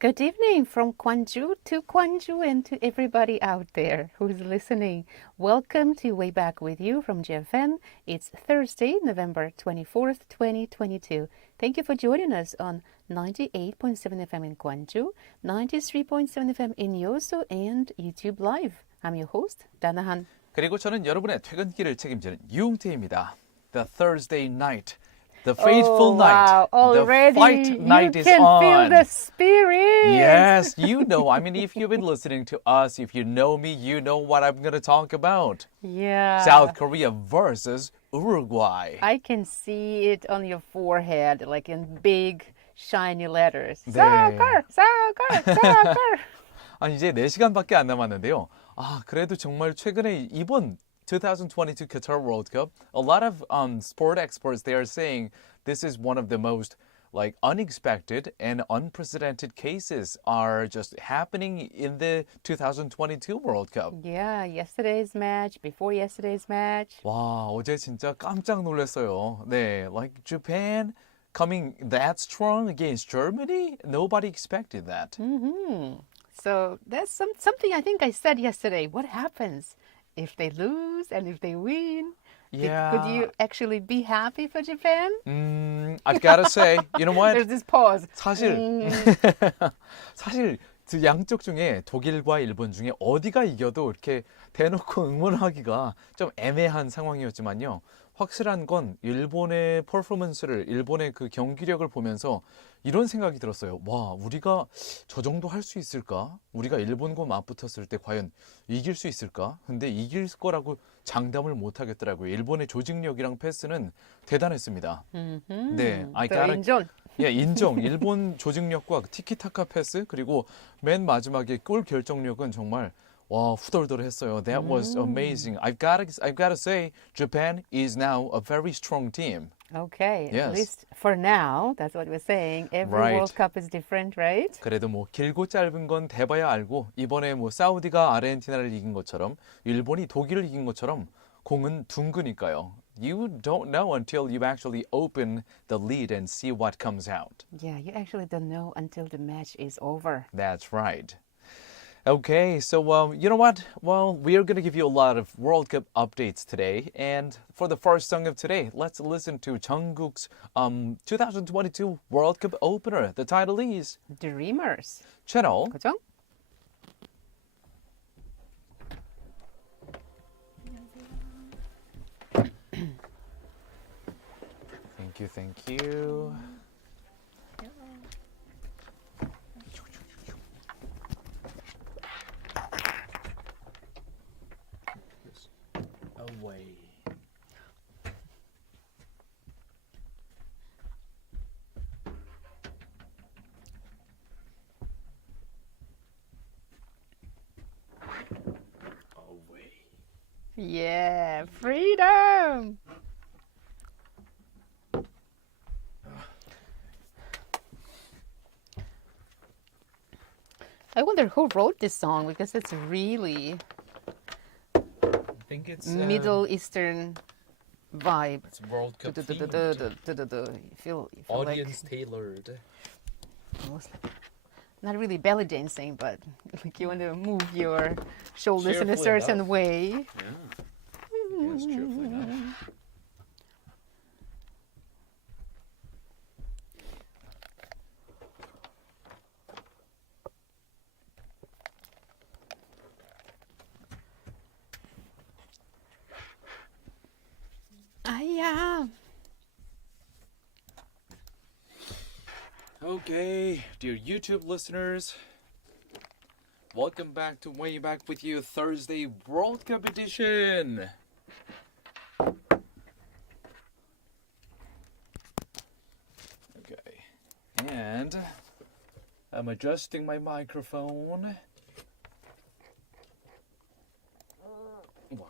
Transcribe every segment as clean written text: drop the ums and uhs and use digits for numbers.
Good evening from Gwangju to Gwangju and to everybody out there who's listening. Welcome to Way Back With You from GFN. It's Thursday, November 24th, 2022. Thank you for joining us on 98.7 FM in Gwangju, 93.7 FM in Yosu, and YouTube Live. I'm your host, Danahan. 그리고 저는 여러분의 퇴근길을 책임지는 유웅태입니다. The Thursday night. The fateful night. Wow. Already, the fight night is you can on. feel the spirit. Yes, you know. I mean, if you've been listening to us, if you know me, you know what I'm going to talk about. Yeah. South Korea versus Uruguay. I can see it on your forehead, like in big, shiny letters. 네. Soccer, soccer, soccer. 아니, 이제 4시간밖에 안 남았는데요. 그래도 정말 최근에 이번 2022 Qatar World Cup, a lot of sport experts, they are saying this is one of the most unexpected and unprecedented cases are just happening in the 2022 World Cup. Yeah, yesterday's match, before yesterday's match. 와, 어제 진짜 깜짝 놀랐어요. 네, like Japan coming that strong against Germany? Nobody expected that. Mm-hmm. So that's something I think I said yesterday. What happens if they lose and if they win? Yeah. Could you actually be happy for Japan? I've got to say, you know what? There's this pause. 사실 그 양쪽 중에 독일과 일본 중에 어디가 이겨도 이렇게 대놓고 응원하기가 좀 애매한 상황이었지만요. 확실한 건 일본의 퍼포먼스를, 일본의 그 경기력을 보면서 이런 생각이 들었어요. 와, 우리가 저 정도 할 수 있을까? 우리가 일본과 맞붙었을 때 과연 이길 수 있을까? 근데 이길 거라고 장담을 못 하겠더라고요. 일본의 조직력이랑 패스는 대단했습니다. 네, 인정. 예, 인정. 일본 조직력과 티키타카 패스 그리고 맨 마지막에 골 결정력은 정말 와, 후덜덜했어요. That was amazing. I've got to say, Japan is now a very strong team. Okay, Yes. at least for now, that's what we're saying. Every Right. World Cup is different, right? 그래도 뭐 길고 짧은 건 대봐야 알고 이번에 뭐 사우디가 아르헨티나를 이긴 것처럼 일본이 독일을 이긴 것처럼 공은 둥그니까요. You don't know until you actually open the lid and see what comes out. Yeah, you actually don't know until the match is over. That's right. Okay, so you know what? Well, we are going to give you a lot of World Cup updates today. And for the first song of today, let's listen to Jungkook's 2022 World Cup opener. The title is Dreamers. Channel. 그죠? Thank you. Away. Away. Yeah, freedom. I wonder who wrote this song because it's really I think it's Middle Eastern vibe. It's World Cup You feel audience tailored. like almost like not really belly dancing, but like you want to move your shoulders in a Cheerful certain enough. way. Yeah. Yes, cheerful enough. Yeah. Okay, dear YouTube listeners, welcome back to Way Back With You Thursday World Cup edition. Okay, and I'm adjusting my microphone. Wow.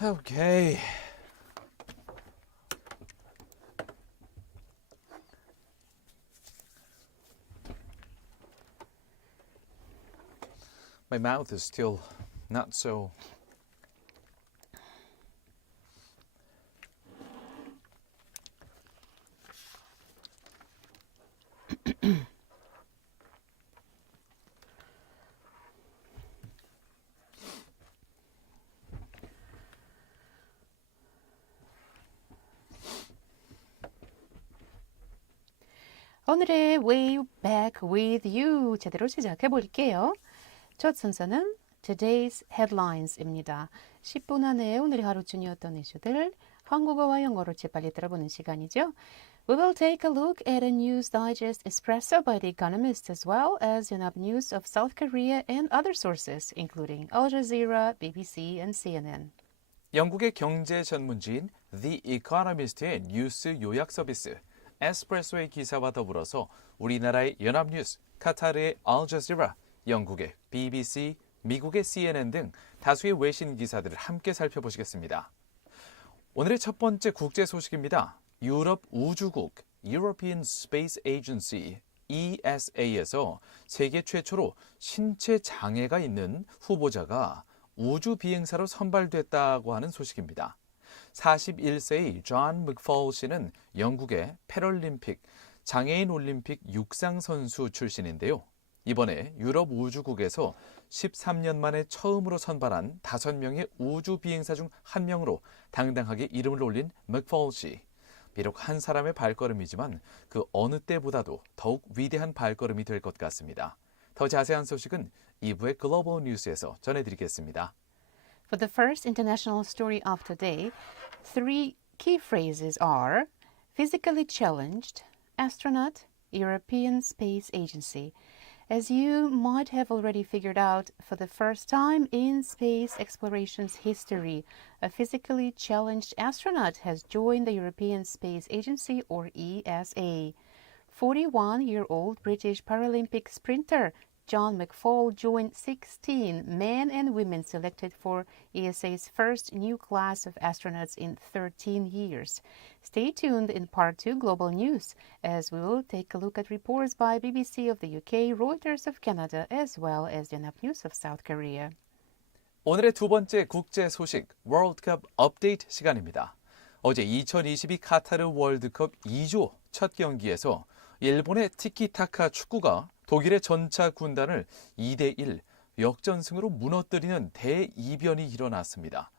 Okay. My mouth is still not so 오늘의 Way Back with You 제대로 시작해 볼게요. 첫 순서는 Today's Headlines입니다. 10분 안에 오늘의 하루 중이었던 이슈들 한국어와 영어로 재빨리 들어보는 시간이죠. We will take a look at a news digest espresso by The Economist as well as 연합 news of South Korea and other sources including Al Jazeera, BBC and CNN. 영국의 경제 전문지인 The Economist의 뉴스 요약 서비스 에스프레소의 기사와 더불어서 우리나라의 연합뉴스, 카타르의 알자지라, 영국의 BBC, 미국의 CNN 등 다수의 외신 기사들을 함께 살펴보시겠습니다. 오늘의 첫 번째 국제 소식입니다. 유럽 우주국 European Space Agency ESA에서 세계 최초로 신체 장애가 있는 후보자가 우주 비행사로 선발됐다고 하는 소식입니다. 41세의 존 맥폴 씨는 영국의 패럴림픽 장애인 올림픽 육상 선수 출신인데요. 이번에 유럽 우주국에서 13년 만에 처음으로 선발한 5명의 우주 비행사 중 한 명으로 당당하게 이름을 올린 맥폴 씨. 비록 한 사람의 발걸음이지만 그 어느 때보다도 더욱 위대한 발걸음이 될 것 같습니다. 더 자세한 소식은 2부의 글로벌 뉴스에서 전해드리겠습니다. For the first international story of today, 3 key phrases are physically challenged, astronaut, European Space Agency. As you might have already figured out, for the first time in space exploration's history, a physically challenged astronaut has joined the European Space Agency, or ESA. 41-year-old British Paralympic sprinter John McFall joined 16 men and women selected for ESA's first new class of astronauts in 13 years. Stay tuned in Part 2 Global News, as we will take a look at reports by BBC of the UK, Reuters of Canada, as well as 연합 News of South Korea. 오늘의 두 번째 국제 소식, 월드컵 업데이트 시간입니다. 어제 2022 카타르 월드컵 2조 첫 경기에서 일본의 티키타카 축구가 독일의 전차 군단을 2대1 역전승으로 무너뜨리는 대이변이 일어났습니다.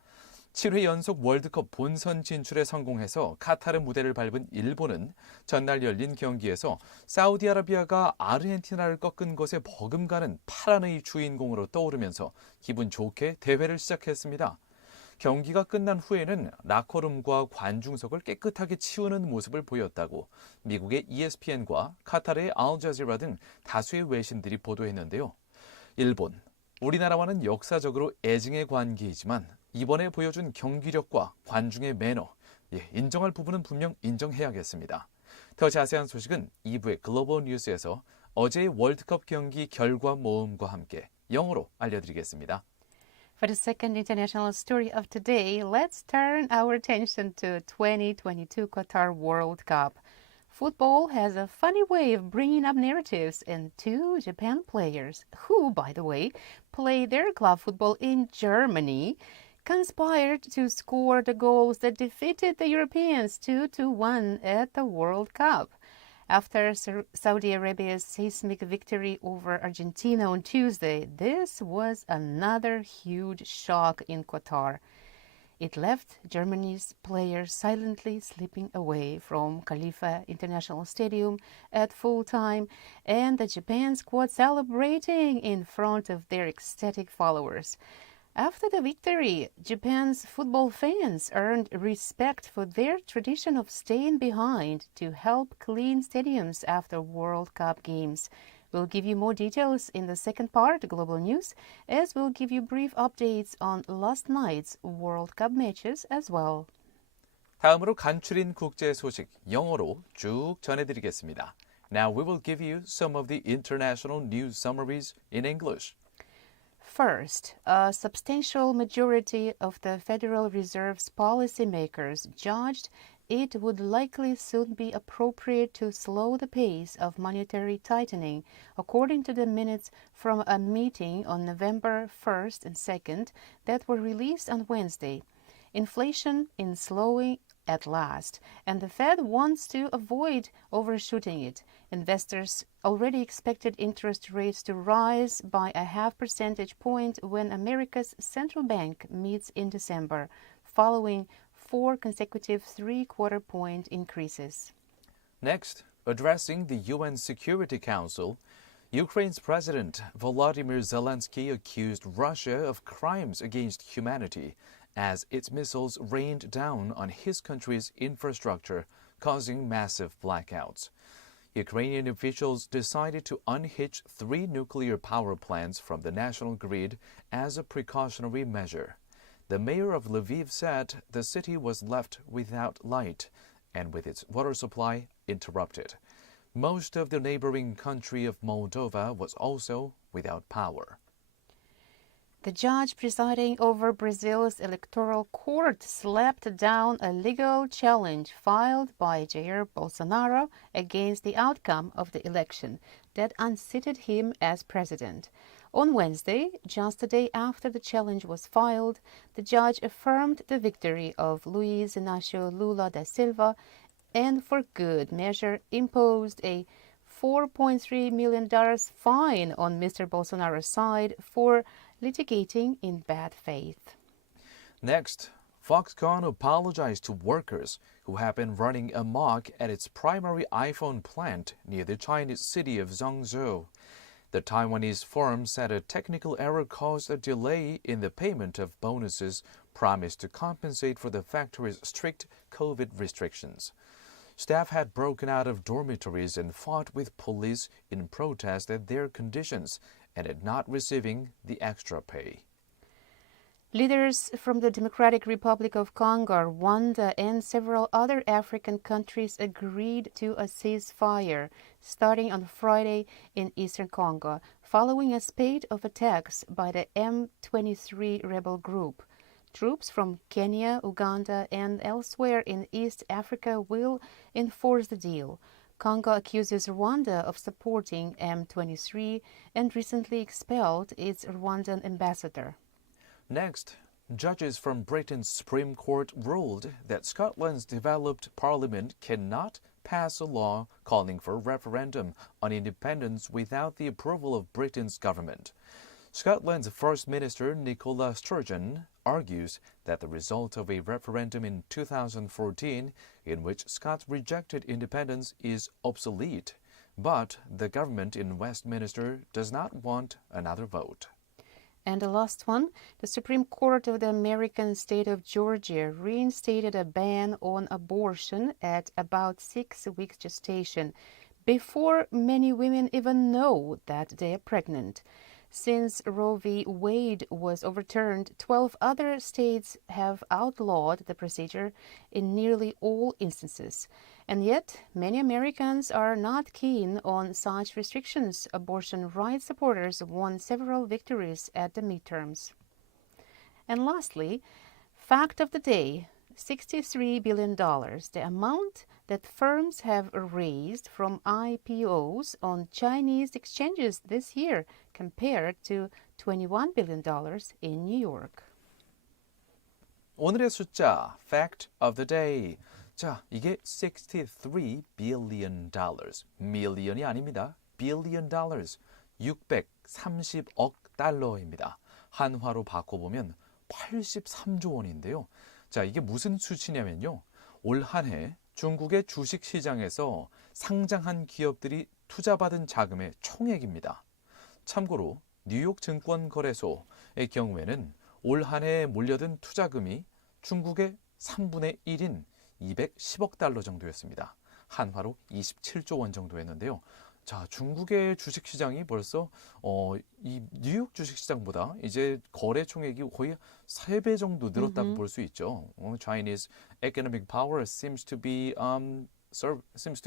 7회 연속 월드컵 본선 진출에 성공해서 카타르 무대를 밟은 일본은 전날 열린 경기에서 사우디아라비아가 아르헨티나를 꺾은 것에 버금가는 파란의 주인공으로 떠오르면서 기분 좋게 대회를 시작했습니다. 경기가 끝난 후에는 라커룸과 관중석을 깨끗하게 치우는 모습을 보였다고 미국의 ESPN과 카타르의 알자지라 등 다수의 외신들이 보도했는데요. 일본, 우리나라와는 역사적으로 애증의 관계이지만 이번에 보여준 경기력과 관중의 매너, 인정할 부분은 분명 인정해야겠습니다. 더 자세한 소식은 2부의 글로벌 뉴스에서 어제의 월드컵 경기 결과 모음과 함께 영어로 알려드리겠습니다. For the second international story of today, let's turn our attention to 2022 Qatar World Cup. Football has a funny way of bringing up narratives, and 2 Japan players, who, by the way, play their club football in Germany, conspired to score the goals that defeated the Europeans 2-1 at the World Cup. After Saudi Arabia's seismic victory over Argentina on Tuesday, this was another huge shock in Qatar. It left Germany's players silently slipping away from Khalifa International Stadium at full time, and the Japan squad celebrating in front of their ecstatic followers. After the victory, Japan's football fans earned respect for their tradition of staying behind to help clean stadiums after World Cup games. We'll give you more details in the second part, Global News, as we'll give you brief updates on last night's World Cup matches as well. 다음으로 간추린 국제 소식 영어로 쭉 전해드리겠습니다. Now we will give you some of the international news summaries in English. First, a substantial majority of the Federal Reserve's policymakers judged it would likely soon be appropriate to slow the pace of monetary tightening, according to the minutes from a meeting on November 1st and 2nd that were released on Wednesday. Inflation is slowing at last, and the Fed wants to avoid overshooting it. Investors already expected interest rates to rise by a half percentage point when America's central bank meets in December, following 4 consecutive three-quarter point increases. Next, addressing the UN Security Council, Ukraine's President Volodymyr Zelensky accused Russia of crimes against humanity as its missiles rained down on his country's infrastructure, causing massive blackouts. Ukrainian officials decided to unhitch 3 nuclear power plants from the national grid as a precautionary measure. The mayor of Lviv said the city was left without light and with its water supply interrupted. Most of the neighboring country of Moldova was also without power. The judge presiding over Brazil's electoral court slapped down a legal challenge filed by Jair Bolsonaro against the outcome of the election that unseated him as president. On Wednesday, just a day after the challenge was filed, the judge affirmed the victory of Luiz Inácio Lula da Silva and for good measure imposed a $4.3 million fine on Mr. Bolsonaro's side for litigating in bad faith. Next, Foxconn apologized to workers who have been running amok at its primary iPhone plant near the Chinese city of Zhengzhou. The Taiwanese firm said a technical error caused a delay in the payment of bonuses promised to compensate for the factory's strict COVID restrictions. Staff had broken out of dormitories and fought with police in protest at their conditions and at not receiving the extra pay. Leaders from the Democratic Republic of Congo, Rwanda, and several other African countries agreed to a ceasefire starting on Friday in eastern Congo, following a spate of attacks by the M23 rebel group. Troops from Kenya, Uganda, and elsewhere in East Africa will enforce the deal. Congo accuses Rwanda of supporting M23 and recently expelled its Rwandan ambassador. Next, judges from Britain's Supreme Court ruled that Scotland's developed parliament cannot pass a law calling for a referendum on independence without the approval of Britain's government. Scotland's First Minister Nicola Sturgeon argues that the result of a referendum in 2014 in which Scots rejected independence is obsolete, but the government in Westminster does not want another vote. And the last one, the Supreme Court of the American state of Georgia reinstated a ban on abortion at about 6 weeks gestation before many women even know that they are pregnant. Since Roe v. Wade was overturned, 12 other states have outlawed the procedure in nearly all instances. And yet, many Americans are not keen on such restrictions. Abortion rights supporters won several victories at the midterms. And lastly, fact of the day, $63 billion, the amount that firms have raised from IPOs on Chinese exchanges this year compared to $21 billion in New York. 오늘의 숫자, fact of the day. 자, 이게 63 billion dollars. million이 아닙니다. billion dollars. 630억 달러입니다. 한화로 바꿔보면 83조 원인데요. 자, 이게 무슨 수치냐면요. 올 한 해 중국의 주식시장에서 상장한 기업들이 투자받은 자금의 총액입니다. 참고로 뉴욕 증권거래소의 경우에는 올 한 해에 몰려든 투자금이 중국의 3분의 1인 210억 달러 정도였습니다. 한화로 27조 원 정도였는데요. 자, 중국의 주식시장이 벌써 이 뉴욕 주식시장보다 이제 거래 총액이 거의 3배 정도 늘었다고 볼 수 있죠. Chinese economic power seems to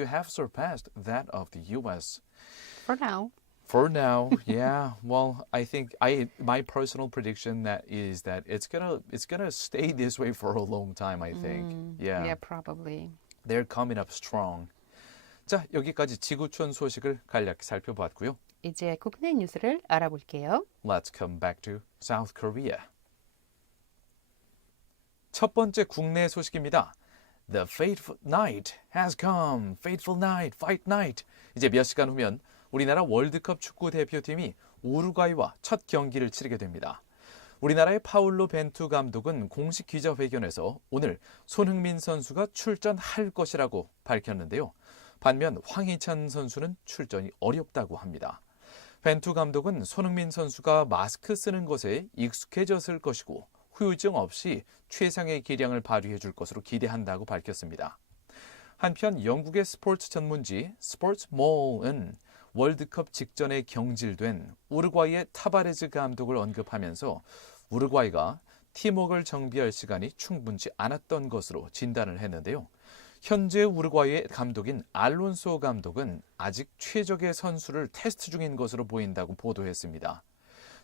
have surpassed that of the U.S. For now. For now, yeah. Well, I think my personal prediction that is that it's gonna stay this way for a long time, I think. Yeah. Yeah, probably. They're coming up strong. 자, 여기까지 지구촌 소식을 간략히 살펴봤고요. 이제 국내 뉴스를 알아볼게요. Let's come back to South Korea. 첫 번째 국내 소식입니다. The fateful night has come. Fateful night, fight night. 이제 몇 시간 후면 우리나라 월드컵 축구 대표팀이 우루과이와 첫 경기를 치르게 됩니다. 우리나라의 파울로 벤투 감독은 공식 기자회견에서 오늘 손흥민 선수가 출전할 것이라고 밝혔는데요. 반면 황희찬 선수는 출전이 어렵다고 합니다. 벤투 감독은 손흥민 선수가 마스크 쓰는 것에 익숙해졌을 것이고 후유증 없이 최상의 기량을 발휘해 줄 것으로 기대한다고 밝혔습니다. 한편 영국의 스포츠 전문지 스포츠몰은 월드컵 직전에 경질된 우루과이의 타바레즈 감독을 언급하면서 우루과이가 팀워크를 정비할 시간이 충분치 않았던 것으로 진단을 했는데요. 현재 우루과이의 감독인 알론소 감독은 아직 최적의 선수를 테스트 중인 것으로 보인다고 보도했습니다.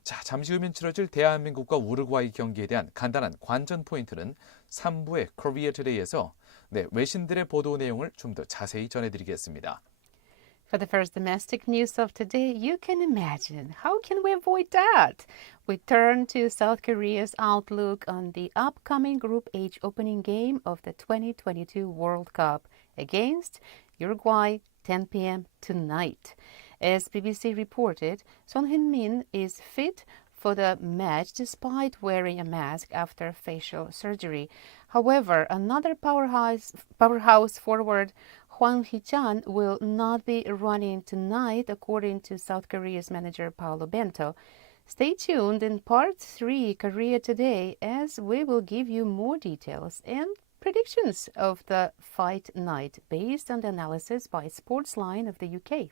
자, 잠시 후면 치러질 대한민국과 우루과이 경기에 대한 간단한 관전 포인트는 3부의 Korea Today에서 외신들의 보도 내용을 좀 더 자세히 전해드리겠습니다. For the first domestic news of today, you can imagine. How can we avoid that? We turn to South Korea's outlook on the upcoming Group H opening game of the 2022 World Cup against Uruguay, 10 p.m. tonight. As BBC reported, Son Heung-min is fit for the match despite wearing a mask after facial surgery. However, another powerhouse forward, Hwang Hee-chan, will not be running tonight, according to South Korea's manager Paolo Bento. Stay tuned in Part 3 Korea Today as we will give you more details and predictions of the fight night based on the analysis by Sportsline of the UK.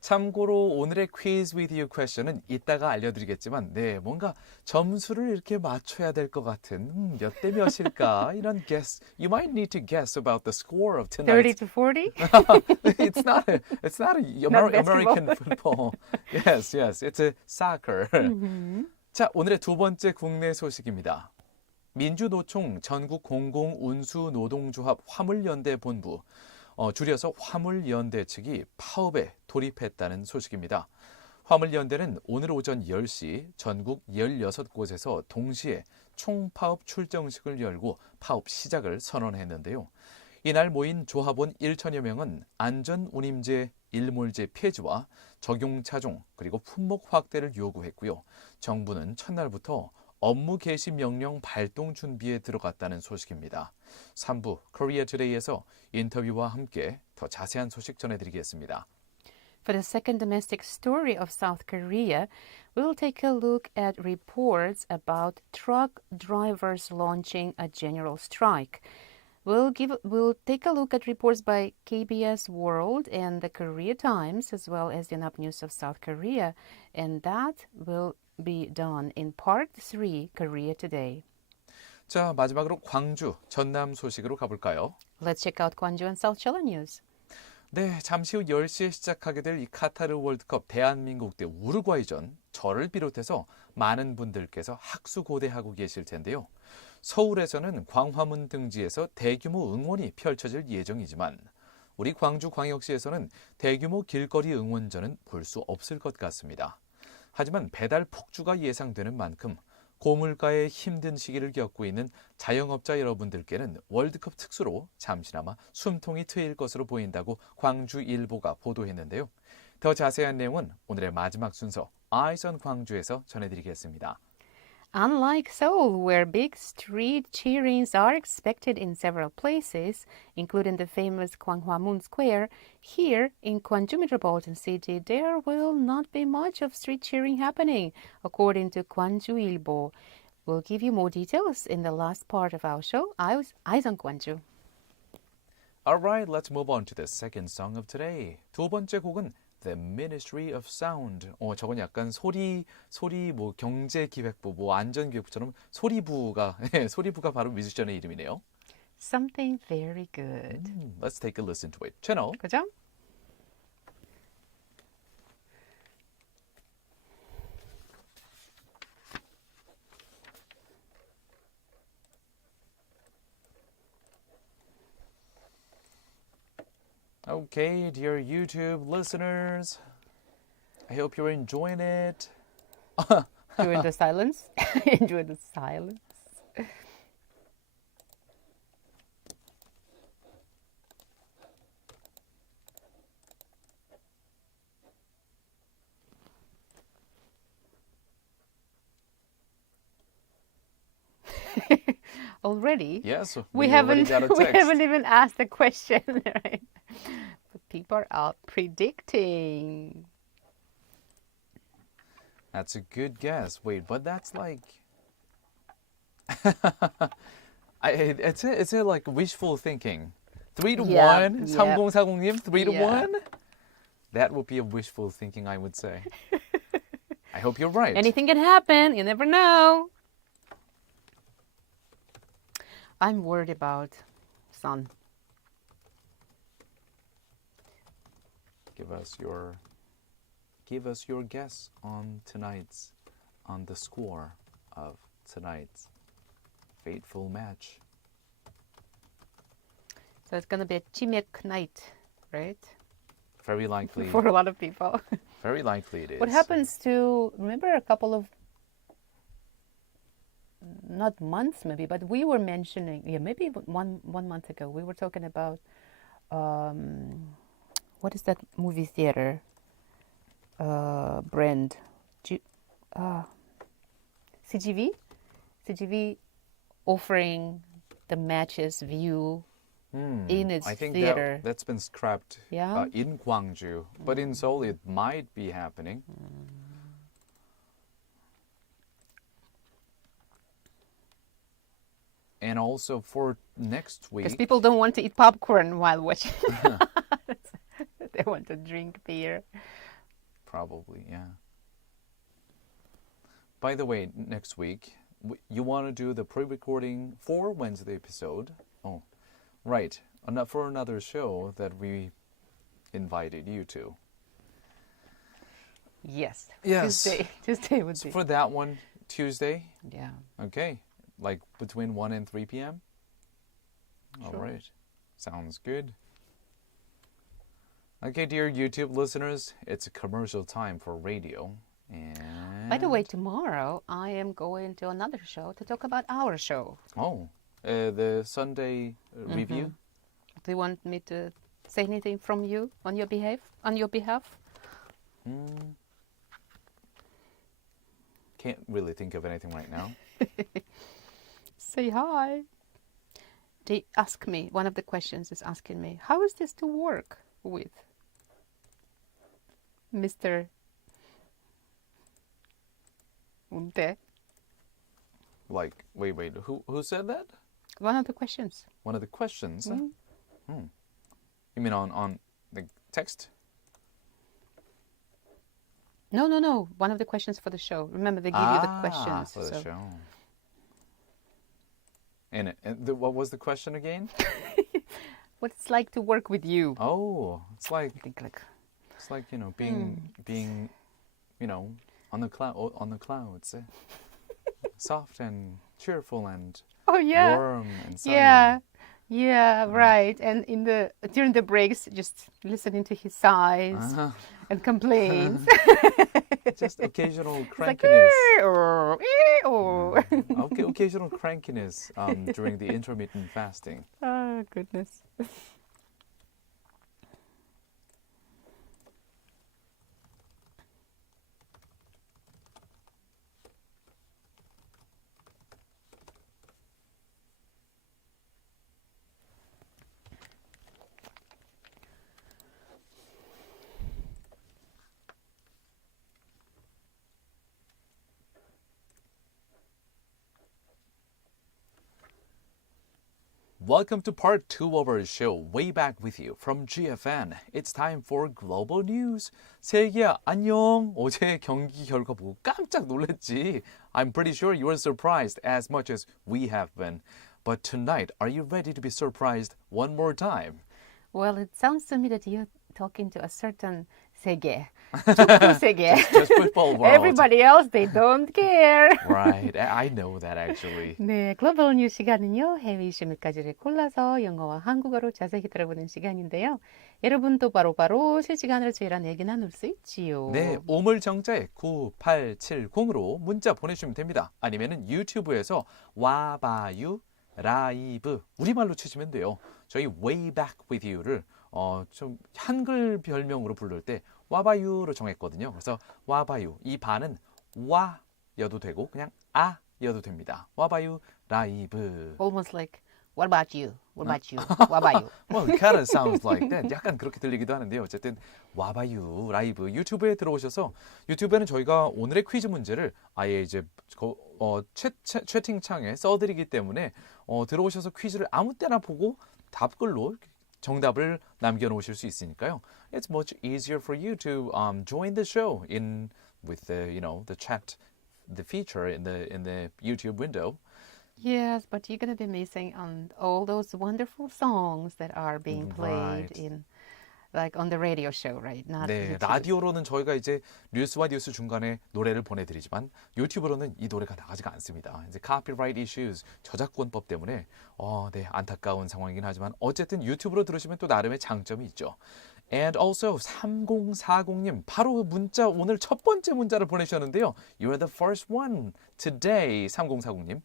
참고로 오늘의 quiz with you question은 이따가 알려드리겠지만 뭔가 점수를 이렇게 맞춰야 될 것 같은 몇 대 몇일까 이런 guess. You might need to guess about the score of tonight. 30 to 40? It's not American football. Yes, it's a soccer. 자, 오늘의 두 번째 국내 소식입니다. 민주노총 전국 공공운수노동조합 화물연대 본부 줄여서 화물연대 측이 파업에 돌입했다는 소식입니다. 화물연대는 오늘 오전 10시 전국 16곳에서 동시에 총파업 출정식을 열고 파업 시작을 선언했는데요. 이날 모인 조합원 1천여 명은 안전운임제 일몰제 폐지와 적용차종 그리고 품목 확대를 요구했고요. 정부는 첫날부터 업무 개시 명령 발동 준비에 들어갔다는 소식입니다. 3부 Korea Today에서 인터뷰와 함께 더 자세한 소식 전해드리겠습니다. For the second domestic story of South Korea, we'll take a look at reports about truck drivers launching a general strike. We'll take a look at reports by KBS World and the Korea Times, as well as the Up News of South Korea, and that will be done in Part 3 Korea Today. 자, 마지막으로 광주, 전남 소식으로 가볼까요? Let's check out Gwangju and South Jeolla news. 네, 잠시 후 10시에 시작하게 될 이 카타르 월드컵 대한민국 대 우루과이전, 저를 비롯해서 많은 분들께서 학수고대하고 계실 텐데요. 서울에서는 광화문 등지에서 대규모 응원이 펼쳐질 예정이지만 우리 광주광역시에서는 대규모 길거리 응원전은 볼 수 없을 것 같습니다. 하지만 배달 폭주가 예상되는 만큼 고물가의 힘든 시기를 겪고 있는 자영업자 여러분들께는 월드컵 특수로 잠시나마 숨통이 트일 것으로 보인다고 광주일보가 보도했는데요. 더 자세한 내용은 오늘의 마지막 순서 Eyes on 광주에서 전해드리겠습니다. Unlike Seoul, where big street cheerings are expected in several places, including the famous Gwanghwamun Square, here in Gwangju Metropolitan City, there will not be much of street cheering happening, according to Gwangju-ilbo. We'll give you more details in the last part of our show, Eyes on Gwangju. All right, let's move on to the second song of today. 두 번째 곡은 The Ministry of Sound. 저건 약간 소리 뭐 경제기획부, 뭐 안전기획부처럼 소리부가 바로 뮤지션의 이름이네요. Something very good. Let's take a listen to it. 채널 그죠? Okay, dear YouTube listeners, I hope you're enjoying it. Enjoy the silence. Enjoy the silence. Already? Yes, We already haven't got a we text. haven't even asked the question, right? But people are predicting. That's a good guess. Wait, but that's like... it's like wishful thinking. 3 to Yeah, 1? yeah. 3040님, 3 to Yeah. 1? That would be a wishful thinking, I would say. I hope you're right. Anything can happen. You never know. I'm worried about Sun. Give us your guess on the score of tonight's fateful match. So it's gonna be a chimek night, right? Very likely. For a lot of people. Very likely it is. What happens to, remember a couple of, not months maybe, but we were mentioning, maybe one month ago, we were talking about, what is that movie theater brand? CGV? CGV offering the matches view in its I think theater. that's been scrapped Yeah? in Gwangju, but in Seoul it might be happening. And also for next Because week, people don't want to eat popcorn while watching. They want to drink beer. probably, yeah. By the way, next week, you want to do the pre-recording for Wednesday episode. Oh, right. For another show that we invited you to. Yes. Yes. Tuesday would So be. for that one, Tuesday, Yeah. okay. Like between 1 and 3 p.m.? All Sure. right. Sounds good. Okay, dear YouTube listeners, it's a commercial time for radio. And By the way, tomorrow I am going to another show to talk about our show. Oh, the Sunday review? Do you want me to say anything from you on your behalf? Can't really think of anything right now. Say hi. They ask me, one of the questions is asking me, how is this to work with Mr. Unte? Like, wait, who said that? One of the questions. One of the questions? Mm. You mean on the text? No. One of the questions for the show. Remember, they give you the questions. For the so- show. And what was the question again? What it's like to work with you. Oh, it's like I think like being on the clouds, soft and cheerful and oh yeah, warm and sunny. yeah, right. And during the breaks, just listening to his sighs Uh-huh. and complaints. Just occasional It's like, crankiness. Okay, occasional crankiness during the intermittent fasting. Oh goodness. Welcome to part 2 of our show, Way Back With You from GFN. It's time for Global News. 세기야, 안녕. 어제 경기 결과 보고 깜짝 놀랐지. I'm pretty sure you were surprised as much as we have been. But tonight, are you ready to be surprised one more time? Well, it sounds to me that you're talking to a certain 세계, 축구 세계. Just football world. Everybody else, they don't care. Right. I know that actually. 네, 글로벌 뉴스 시간은요. 해외 이슈 몇 가지를 골라서 영어와 한국어로 자세히 들어보는 시간인데요. 여러분도 바로바로 실시간으로 저희랑 얘기 나눌 수 있지요. 네, 오물정자에 9870으로 문자 보내주시면 됩니다. 아니면은 유튜브에서 와봐유 라이브 우리말로 치시면 돼요. 저희 Way Back With You를 좀 한글 별명으로 부를 때 와봐유로 정했거든요. 그래서 와봐유 이 반은 와여도 되고 그냥 아여도 됩니다. 와봐유 라이브. Almost like, what about you? What about you? What about you? Well, it kind of sounds like that. 약간 그렇게 들리기도 하는데요. 어쨌든 와봐유 라이브 유튜브에 들어오셔서 유튜브에는 저희가 오늘의 퀴즈 문제를 아예 이제 채팅창에 써드리기 때문에 들어오셔서 퀴즈를 아무 때나 보고 답글로 정답을 남겨놓으실 수 있으니까요. It's much easier for you to join the show in with the the chat, the feature in the YouTube window. Yes, but you're going to be missing on all those wonderful songs that are being played Right. in, like on the radio show, right? Not 네, YouTube. 라디오로는 저희가 이제 뉴스와 뉴스 중간에 노래를 보내드리지만 유튜브로는 이 노래가 나가지가 않습니다. 이제 copyright issues, 저작권법 때문에 네, 안타까운 상황이긴 하지만 어쨌든 유튜브로 들으시면 또 나름의 장점이 있죠. And also 3040님 바로 문자 오늘 첫 번째 문자를 보내주셨는데요. You're the first one today. 3040님.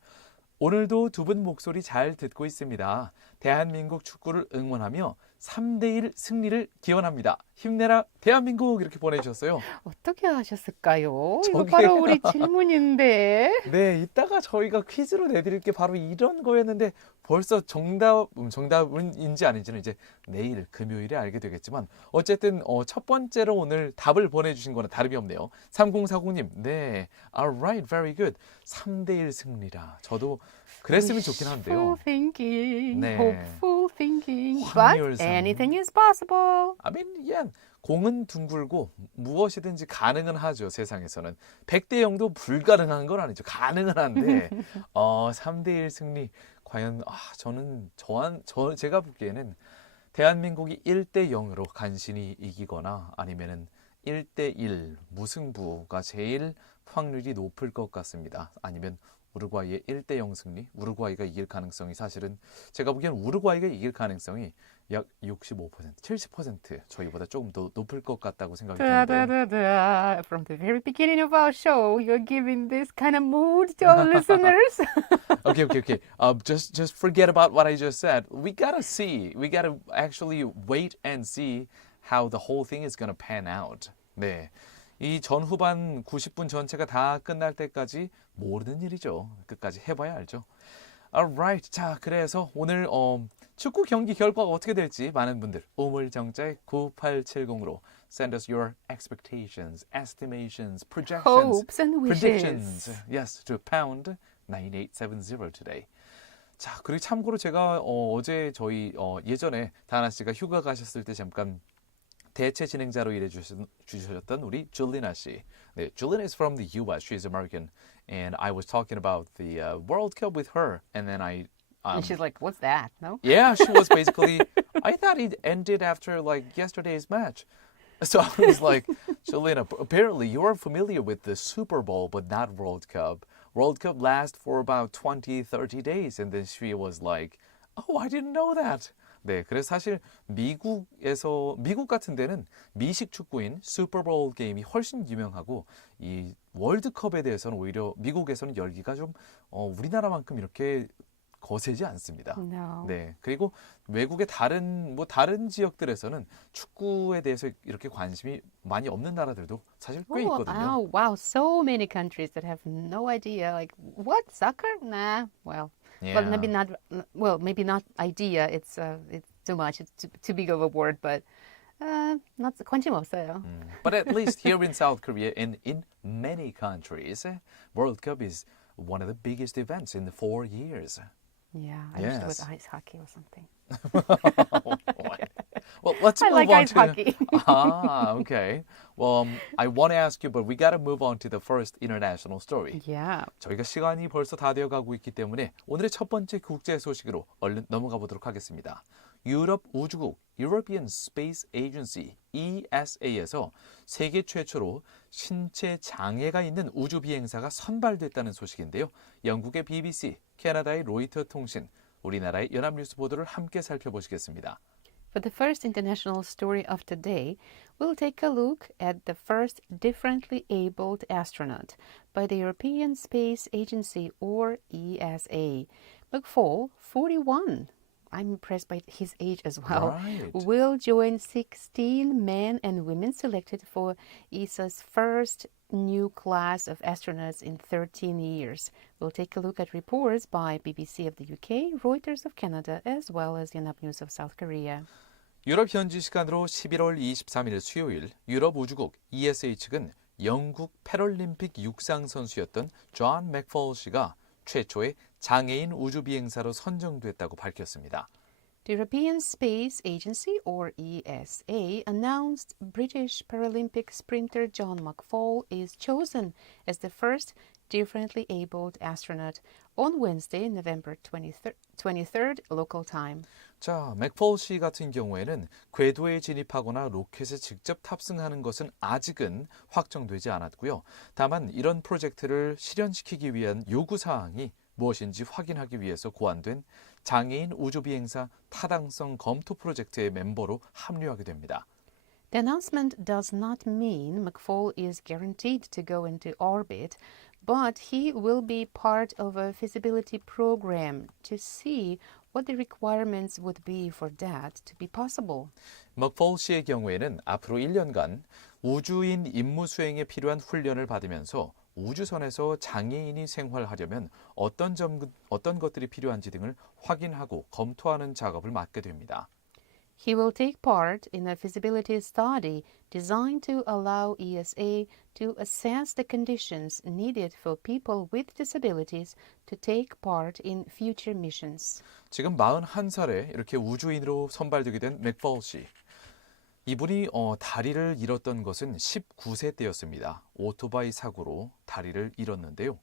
오늘도 두 분 목소리 잘 듣고 있습니다. 대한민국 축구를 응원하며 3대1 승리를 기원합니다. 힘내라 대한민국 이렇게 보내주셨어요. 어떻게 하셨을까요? 이거 저게- 바로 우리 질문인데. 네, 이따가 저희가 퀴즈로 내드릴 게 바로 이런 거였는데 벌써 정답인지 아닌지는 이제 내일 금요일에 알게 되겠지만 어쨌든 첫 번째로 오늘 답을 보내주신 거는 다름이 없네요. 3040님, 네, alright, very good. 3대1 승리라. 저도 그랬으면 좋긴 한데요. Wishful thinking, 네. hopeful thinking, 확률상. but anything is possible. I mean, yeah. 공은 둥글고 무엇이든지 가능은 하죠. 세상에서는 100대 0도 불가능한 건 아니죠. 가능은 한데 3대1 승리 과연 제가 보기에는 대한민국이 1대 0으로 간신히 이기거나 아니면은 1대 1 무승부가 제일 확률이 높을 것 같습니다. 아니면 우루과이의 1대 0 승리, 우루과이가 이길 가능성이 사실은 제가 보기엔 우루과이가 이길 가능성이 약 65%, 70% 저희보다 조금 더 높을 것 같다고 생각이 Da, 드는데요. da, da, da. From the very beginning of our show, you're giving this kind of mood to our listeners. Okay. Just forget about what I just said. We gotta see. We gotta actually wait and see how the whole thing is gonna pan out. 네. 이 전후반 90분 전체가 다 끝날 때까지 모르는 일이죠. 끝까지 해봐야 알죠. Alright. 자, 그래서 오늘 축구 경기 결과가 어떻게 될지 많은 분들 오물정자의 9870으로 send us your expectations, estimations, projections, Hopes and predictions. wishes. Yes, to pound 9870 today. 자, 그리고 참고로 제가 어제 저희 예전에 다나 씨가 휴가 가셨을 때 잠깐 대체 진행자로 일해 주셨던 우리 줄리나 씨. 네, Juliana is from the US. She's American. And I was talking about the World Cup with her. And then And she's like, what's that? No? yeah, she was basically, I thought it ended after like yesterday's match. So I was like, Juliana, apparently you're familiar with the Super Bowl, but not World Cup. World Cup lasts for about 20, 30 days. And then she was like, oh, I didn't know that. 네, 그래서 사실 미국 같은 데는 미식 축구인 슈퍼볼 게임이 훨씬 유명하고 이 월드컵에 대해서는 오히려 미국에서는 열기가 좀 우리나라만큼 이렇게 거세지 않습니다. No. 네, 그리고 외국의 다른 지역들에서는 축구에 대해서 이렇게 관심이 많이 없는 나라들도 사실 꽤 있거든요. Oh, wow. So many countries that have no idea. Like, what? Soccer? Nah. Well, Yeah. maybe not. Well, maybe not idea. It's too much. It's too big of a word. But not 관심 없어요. But at least here in South Korea and in many countries, World Cup is one of the biggest events in the 4 years. Yeah, I wish it was Yes. ice hockey or something. Well, let's I move like on ice to hockey. okay. Well, I want to ask you, but we got to move on to the first international story. Yeah. 저희가 시간이 벌써 다 되어가고 있기 때문에 오늘의 첫 번째 국제 소식으로 얼른 넘어가 보도록 하겠습니다. 유럽 우주국 European Space Agency ESA에서 세계 최초로 신체 장애가 있는 우주 비행사가 선발됐다는 소식인데요. 영국의 BBC, 캐나다의 로이터 통신, 우리나라의 연합뉴스 보도를 함께 살펴보시겠습니다. For the first international story of today, we'll take a look at the first differently abled astronaut by the European Space Agency or ESA. McFall, 41. I'm impressed by his age as well. Right. Will join 16 men and women selected for ESA's first new class of astronauts in 13 years. We'll take a look at reports by BBC of the UK, Reuters of Canada, as well as Yonhap News of South Korea. 유럽 현지 시간으로 11월 23일 수요일 유럽 우주국 ESA 측은 영국 패럴림픽 육상 선수였던 존 맥폴 씨가 최초의 장애인 우주 비행사로 선정됐다고 밝혔습니다. The European Space Agency, or ESA, announced British Paralympic sprinter John McFall is chosen as the first differently abled astronaut on Wednesday, November 23rd, local time. 자, 맥폴 씨 같은 경우에는 궤도에 진입하거나 로켓에 직접 탑승하는 것은 아직은 확정되지 않았고요. 다만 이런 프로젝트를 실현시키기 위한 요구사항이 무엇인지 확인하기 위해서 고안된 장애인 우주비행사 타당성 검토 프로젝트의 멤버로 합류하게 됩니다. The announcement does not mean McFall is guaranteed to go into orbit, but he will be part of a feasibility program to see what the requirements would be for that to be possible. 맥폴 씨의 경우에는 앞으로 1년간 우주인 임무 수행에 필요한 훈련을 받으면서 우주선에서 장애인이 생활하려면 어떤 것들이 필요한지 등을 확인하고 검토하는 작업을 맡게 됩니다. He will take part in a feasibility study designed to allow ESA to assess the conditions needed for people with disabilities to take part in future missions. 지금 41살에 이렇게 우주인으로 선발되게 된 맥폴 씨. 이분이 다리를 잃었던 것은 19세 때였습니다. 오토바이 사고로 다리를 잃었는데요.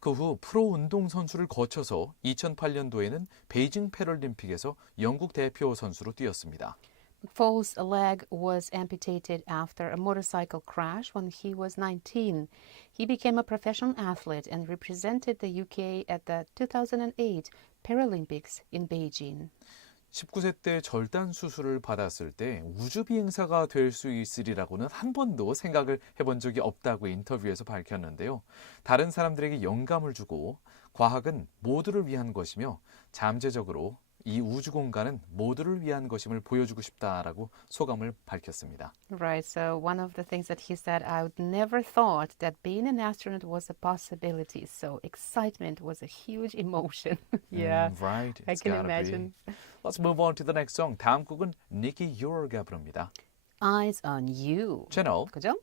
그 후 프로 운동선수를 거쳐서 2008년도에는 베이징 패럴림픽에서 영국 대표 선수로 뛰었습니다. McFall's leg was amputated after a motorcycle crash when he was 19. He became a professional athlete and represented the UK at the 2008 Paralympics in Beijing. 19세 때 절단 수술을 받았을 때 우주 비행사가 될 수 있으리라고는 한 번도 생각을 해본 적이 없다고 인터뷰에서 밝혔는데요. 다른 사람들에게 영감을 주고 과학은 모두를 위한 것이며 잠재적으로 이 우주 공간은 모두를 위한 것임을 보여주고 싶다라고 소감을 밝혔습니다. Right, so one of the things that he said, I would never thought that being an astronaut was a possibility. So excitement was a huge emotion. Yeah, Right. I It's can gotta imagine. be. Let's move on to the next song. 다음 곡은 니키 유어가 부릅니다. Eyes on you. 채널 그죠?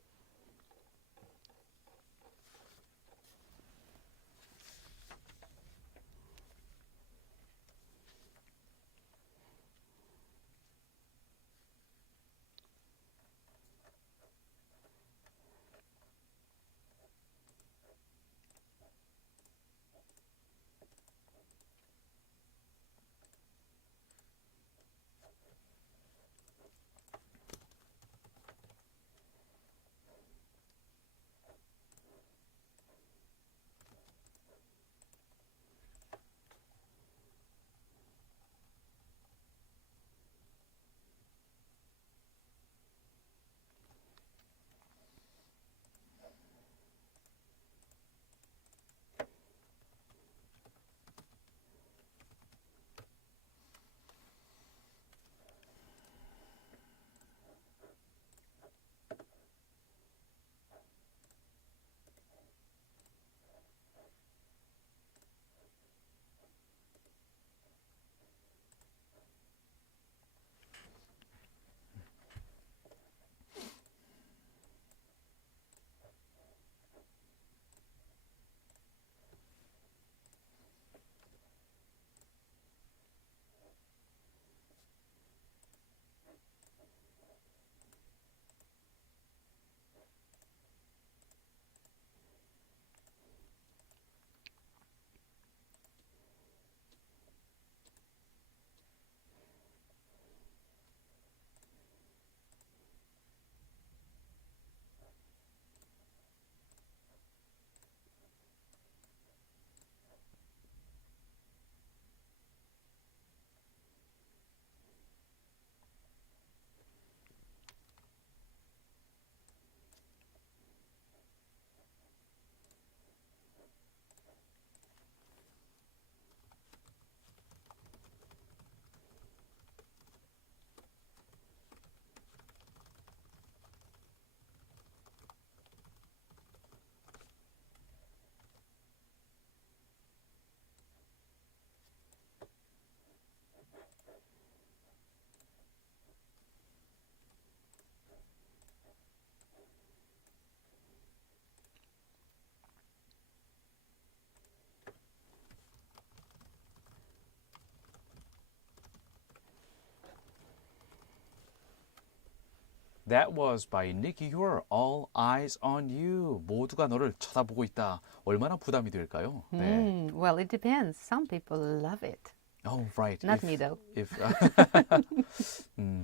That was by Nicky Ure. All eyes on you. 모두가 너를 쳐다보고 있다. 얼마나 부담이 될까요? 네. Well, it depends. Some people love it. Oh, right. Not me though.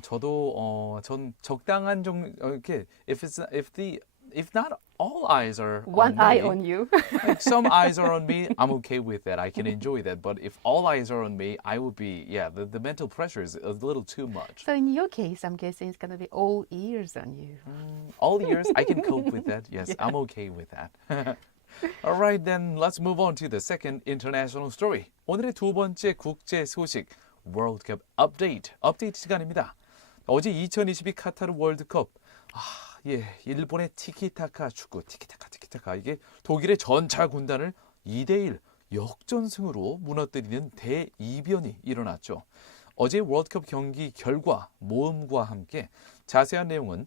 저도 전 적당한 이렇게 if not all eyes are One on eye me, on you. like some eyes are on me, I'm okay with that. I can enjoy that. But if all eyes are on me, I would be, the mental pressure is a little too much. So in your case, I'm guessing it's going to be all ears on you. All ears, I can cope with that. Yes, I'm okay with that. All right, then let's move on to the second international story. 오늘의 두 번째 국제 소식, 월드컵 업데이트 시간입니다. 어제 2022 카타르 월드컵, 일본의 티키타카 축구, 티키타카 이게 독일의 전차 군단을 2대1 역전승으로 무너뜨리는 대이변이 일어났죠. 어제 월드컵 경기 결과 모음과 함께 자세한 내용은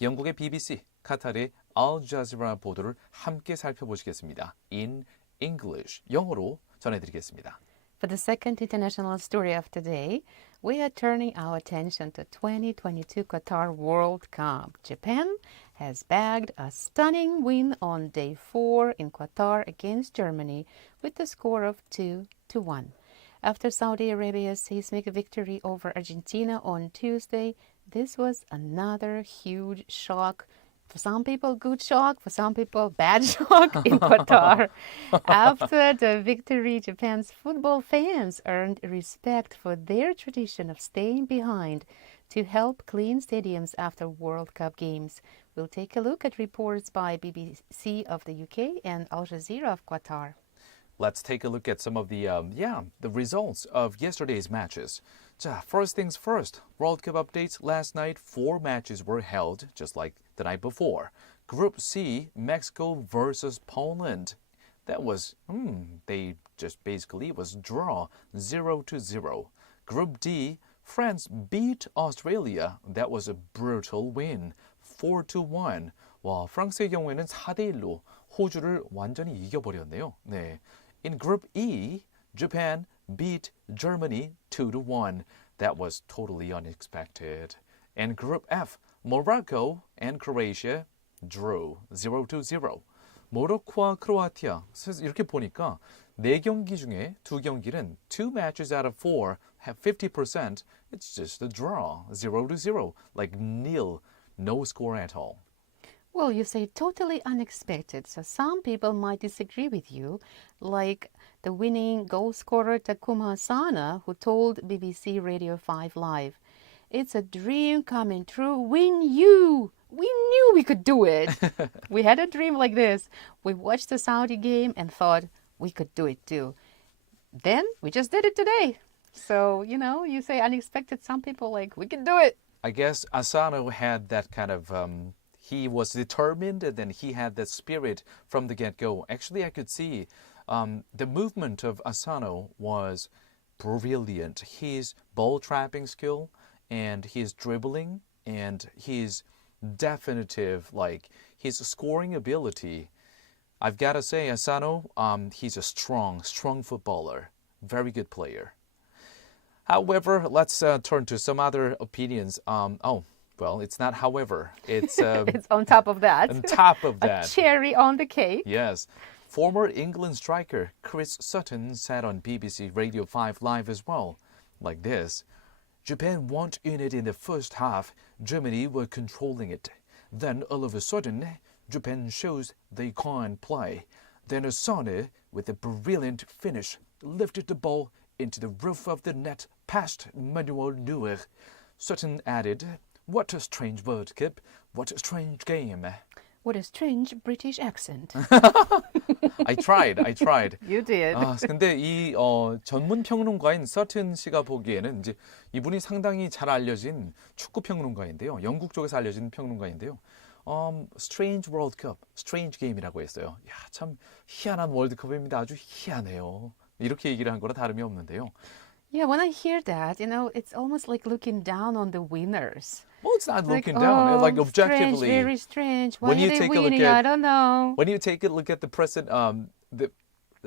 영국의 BBC, 카타르의 알자지라 보도를 함께 살펴보시겠습니다. In English, 영어로 전해드리겠습니다. For the second international story of today, we are turning our attention to 2022 Qatar World Cup. Japan has bagged a stunning win on day 4 in Qatar against Germany with the score of 2-1. After Saudi Arabia's seismic victory over Argentina on Tuesday, this was another huge shock. For some people, good shock. For some people, bad shock in Qatar. After the victory, Japan's football fans earned respect for their tradition of staying behind to help clean stadiums after World Cup games. We'll take a look at reports by BBC of the UK and Al Jazeera of Qatar. Let's take a look at some of the results of yesterday's matches. 자, first things first. World Cup updates. Last night, 4 matches were held, just like the night before. Group C, Mexico versus Poland. That was, they just basically it was draw 0-0. Group D, France beat Australia. That was a brutal win, 4-1. 와, 프랑스의 경우에는 4대1로 호주를 완전히 이겨버렸네요. 네. In Group E, Japan beat Germany 2-1. That was totally unexpected. And Group F, Morocco and Croatia drew 0-0. 모로코와 크로아티아 이렇게 보니까 4경기 중에 2경기는 2 matches out of 4 have 50%. It's just a draw, 0-0, like nil, no score at all. Well, you say totally unexpected, so some people might disagree with you, like the winning goal scorer Takuma Asano, who told BBC Radio 5 Live, "It's a dream coming true. We knew we could do it. We had a dream like this. We watched the Saudi game and thought we could do it too. Then we just did it today." So, you say unexpected, some people like, we can do it. I guess Asano had that kind of... he was determined, and then he had that spirit from the get-go. Actually, I could see the movement of Asano was brilliant. His ball-trapping skill and his dribbling and his definitive, his scoring ability. I've got to say, Asano, he's a strong footballer. Very good player. However, let's turn to some other opinions. Well, it's not however. It's It's on top of that. on top of that. A cherry on the cake. Yes. Former England striker Chris Sutton said on BBC Radio 5 Live as well, like this. Japan weren't in it in the first half. Germany were controlling it. Then all of a sudden, Japan shows they can't play. Then Asano, with a brilliant finish, lifted the ball into the roof of the net past Manuel Neuer. Sutton added, "What a strange World Cup. What a strange game." What a strange British accent. I tried. You did. 근데 이 전문 평론가인 서튼 씨가 보기에는 이제 이분이 상당히 잘 알려진 축구 평론가인데요. 영국 쪽에서 알려진 평론가인데요. Strange World Cup, strange game이라고 했어요. 야, 참 희한한 월드컵입니다. 아주 희한해요. 이렇게 얘기를 한 거랑 다름이 없는데요. Yeah, when I hear that, it's almost like looking down on the winners. Well, it's not looking down. Like objectively, strange, very strange. Why when are you they take a look winning? at- I don't know. when you take a look at the present,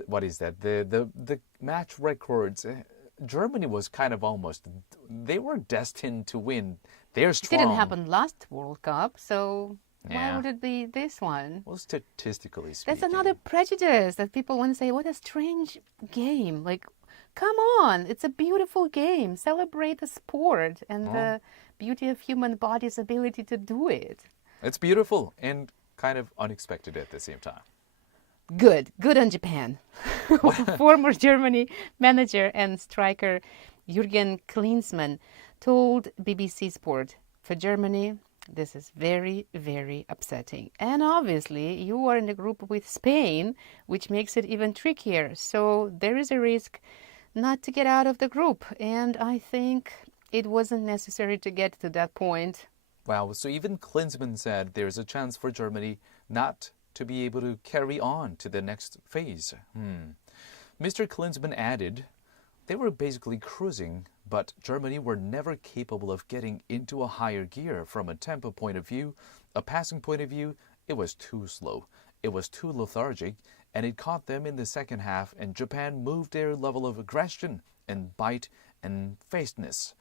what is that? The match records. Germany was kind of almost. They were destined to win They're It strong. didn't happen last World Cup, so why Yeah. would it be this one? Well, statistically speaking. That's another prejudice that people want to say, what a strange game. Like, come on, it's a beautiful game. Celebrate the sport and the beauty of human body's ability to do it. It's beautiful and kind of unexpected at the same time. Good on Japan. Former Germany manager and striker Jürgen Klinsmann told BBC Sport, for Germany, this is very, very upsetting. And obviously, you are in a group with Spain, which makes it even trickier. So there is a risk not to get out of the group. And I think it wasn't necessary to get to that point. Wow, so even Klinsmann said there's a chance for Germany not to be able to carry on to the next phase. Mr. Klinsmann added, they were basically cruising, but Germany were never capable of getting into a higher gear from a tempo point of view, a passing point of view. It was too slow. It was too lethargic, and it caught them in the second half, and Japan moved their level of aggression and bite and fastness.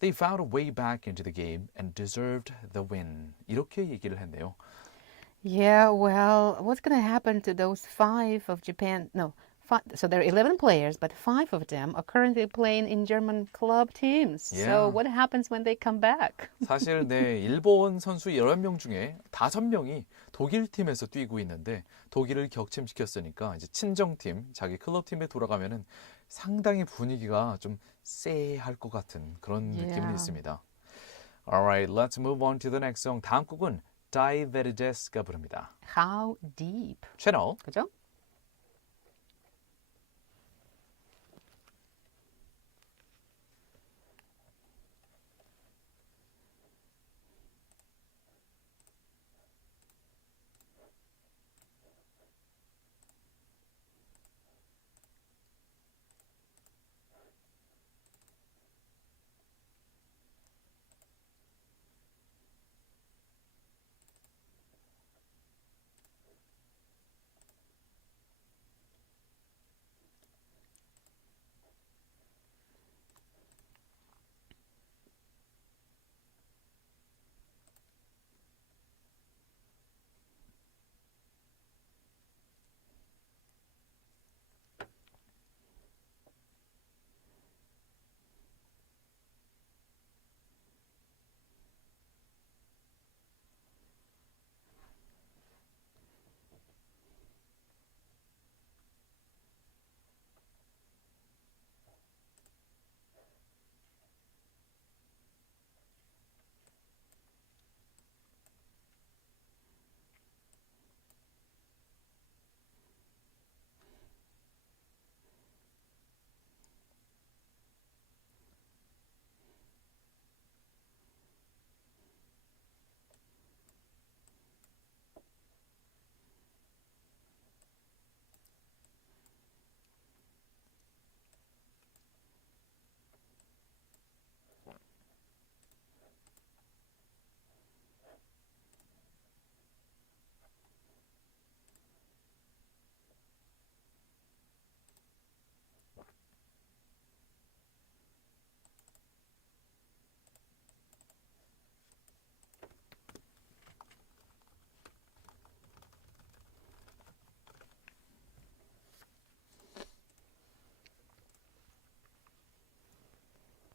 They found a way back into the game and deserved the win. 이렇게 얘기를 했네요. Yeah, well, what's going to happen to those so there are 11 players, but 5 of them are currently playing in German club teams. Yeah. So what happens when they come back? 사실 일본 선수 11명 중에 5명이 독일 팀에서 뛰고 있는데 독일을 격침시켰으니까 이제 친정팀, 자기 클럽팀에 돌아가면은 상당히 분위기가 좀 쎄할 것 같은 그런 느낌은 있습니다. Alright, let's move on to the next song. 다음 곡은 다이베르제스가 부릅니다. How deep. 채널 그죠?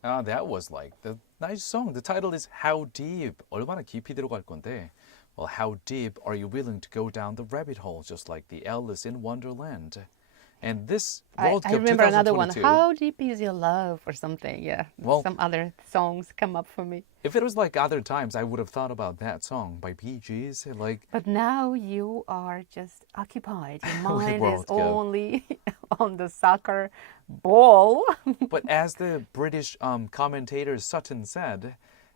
That was like the nice song. The title is How Deep. 얼마나 깊이 들어갈 건데. Well, how deep are you willing to go down the rabbit hole, just like the Alice in Wonderland? And this World I Cup remember another one. 2022. How deep is your love or something? Yeah, Well- some other songs come up for me. If it was like other times, I would have thought about that song by Bee Gees. Like, But now you are just occupied. Your With mind World is Cup. only on the soccer ball. but as the British commentator Sutton said,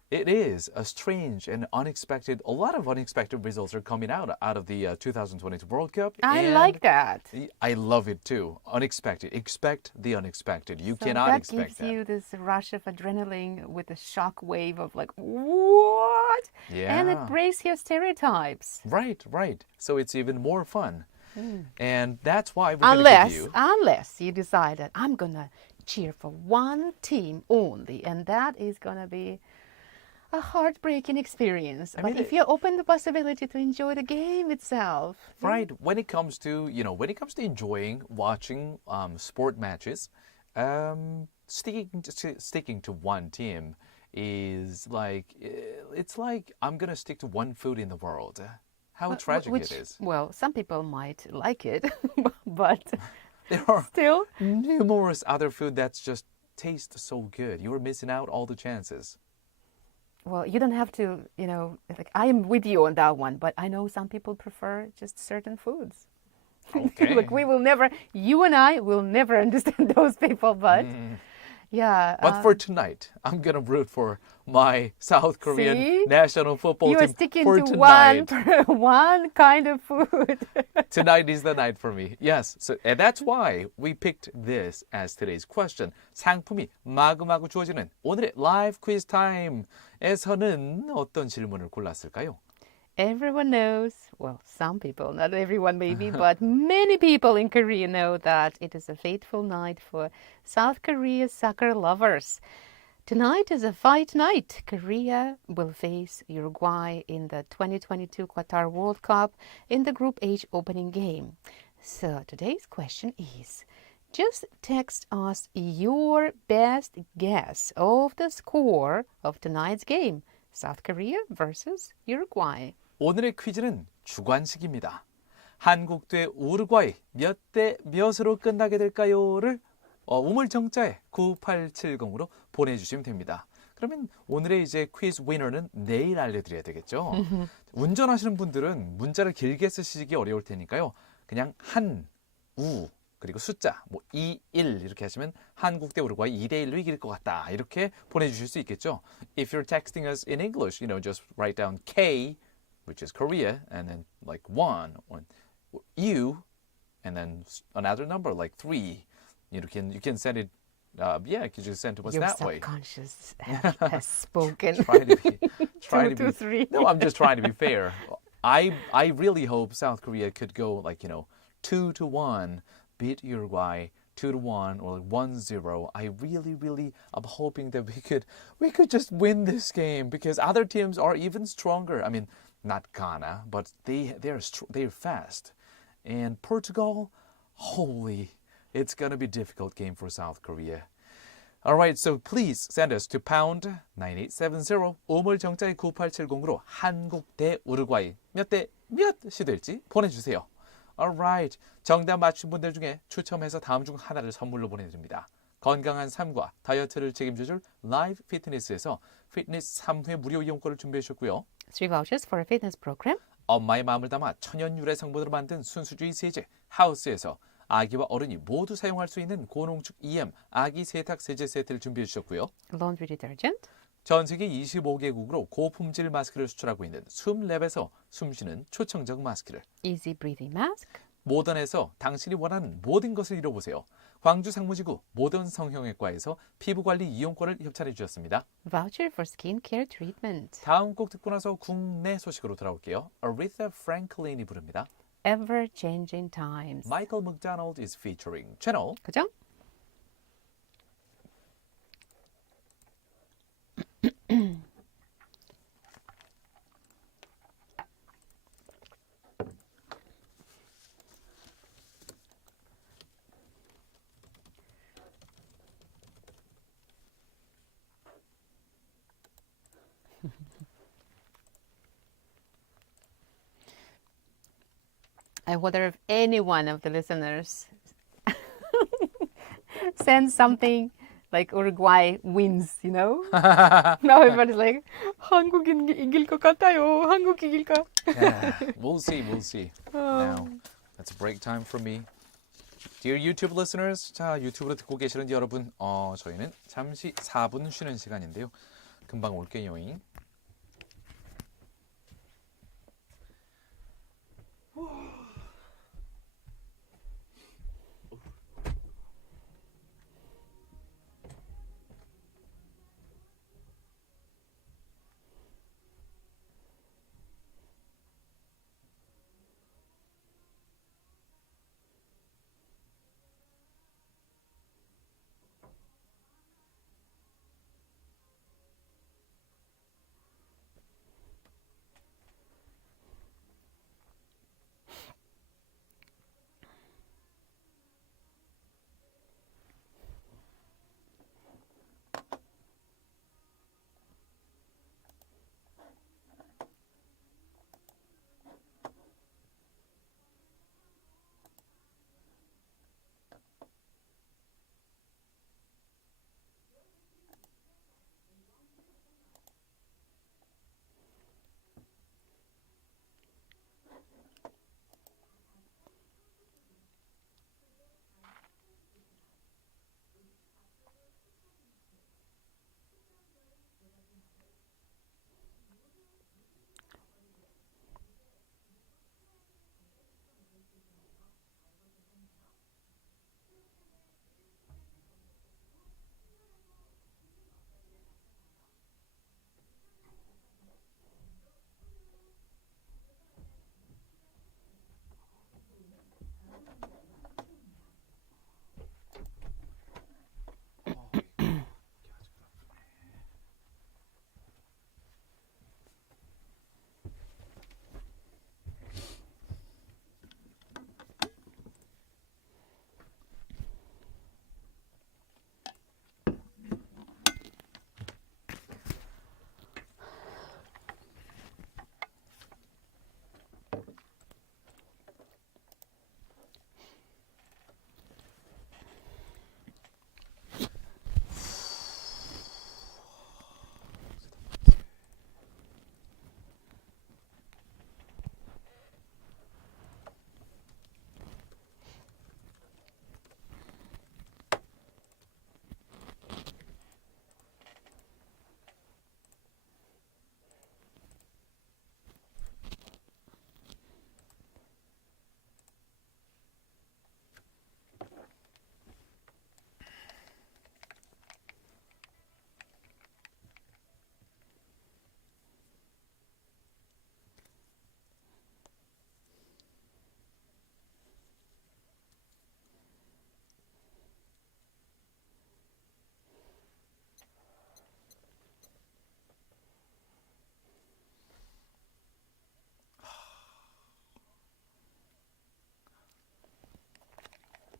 it is a strange and unexpected. A lot of unexpected results are coming out of the 2022 World Cup. I and like that. I love it too. Unexpected. Expect the unexpected. You So cannot that expect gives that. you this rush of adrenaline with a shock wave of like, what? And it Yeah. breaks your stereotypes. Right. So it's even more fun. And that's why we're going to give you. Unless you decide that I'm going to cheer for one team only. And that is going to be a heartbreaking experience. I But mean, if you open the possibility to enjoy the game itself. right, when it comes to, enjoying watching sport matches, sticking to one team is like, it's like I'm gonna stick to one food in the world. How tragic it is. Well, some people might like it, but There are still. numerous other food that's just taste so good. You're missing out all the chances. Well, you don't have to, like I am with you on that one, but I know some people prefer just certain foods. Okay. Look, you and I will never understand those people, but yeah. But for tonight, I'm gonna root for my South Korean See? national football You are team sticking for to tonight. one kind of food. Tonight is the night for me. Yes. So and that's why we picked this as today's question. 상품이 마구마구 주어지는 오늘의 라이브 퀴즈 타임에서는 어떤 질문을 골랐을까요? Everyone knows, well, some people, not everyone maybe, but many people in Korea know that it is a fateful night for South Korea's soccer lovers. Tonight is a fight night. Korea will face Uruguay in the 2022 Qatar World Cup in the Group H opening game. So today's question is, just text us your best guess of the score of tonight's game, South Korea versus Uruguay. 오늘의 퀴즈는 주관식입니다. 한국 대 우루과이 몇 대 몇으로 끝나게 될까요?를 우물정자에 9870으로 보내주시면 됩니다. 그러면 오늘의 이제 퀴즈 위너는 내일 알려드려야 되겠죠. 운전하시는 분들은 문자를 길게 쓰시기 어려울 테니까요. 그냥 한, 우, 그리고 숫자 2, 1 이렇게 하시면 한국 대 우루과이 2대 1로 이길 것 같다. 이렇게 보내주실 수 있겠죠. If you're texting us in English, just write down K, which is Korea, and then like 1, or U, and then another number like 3. You can send it. You can just send to us Your that way. subconscious has spoken. Try to be. 2 to 3. No, I'm just trying to be fair. I really hope South Korea could go 2-1, beat Uruguay 2-1 or 1-0. I really am hoping that we could just win this game because other teams are even stronger. I mean, not Ghana, but they're fast. And Portugal, holy, it's going to be a difficult game for South Korea. All right, so please send us to pound 9870 우물정자의 9870으로 한국 대 우루과이 몇 대 몇이 될지 보내주세요. All right, 정답 맞춘 분들 중에 추첨해서 다음 중 하나를 선물로 보내드립니다. 건강한 삶과 다이어트를 책임져줄 라이브 피트니스에서 피트니스 3회 무료 이용권을 준비해 주셨고요. 3 vouchers for a fitness program. 엄마의 마음을 담아 천연 유래 성분으로 만든 순수주의 세제 하우스에서 아기와 어른이 모두 사용할 수 있는 고농축 EM 아기 세탁 세제 세트를 준비해 주셨고요. Laundry detergent. 전 세계 25개국으로 고품질 마스크를 수출하고 있는 숨랩에서 숨쉬는 초청적 마스크를. Easy breathing mask. 모던에서 당신이 원하는 모든 것을 이뤄보세요. 광주 상무지구 모던 성형외과에서 피부관리 이용권을 협찬해 주셨습니다. Voucher for skin care treatment. 다음 곡 듣고 나서 국내 소식으로 돌아올게요. Aretha Franklin이 부릅니다. Ever changing times. Michael McDonald is featuring 채널 그죠? I wonder if any one of the listeners sends something like Uruguay wins, Now everybody's like, 한국 이길 것 같아요. 한국 이길까? Yeah, we'll see. Now, that's break time for me. Dear YouTube listeners, 자 유튜브로 듣고 계시는 여러분, 저희는 잠시 4분 쉬는 시간인데요. 금방 올게요.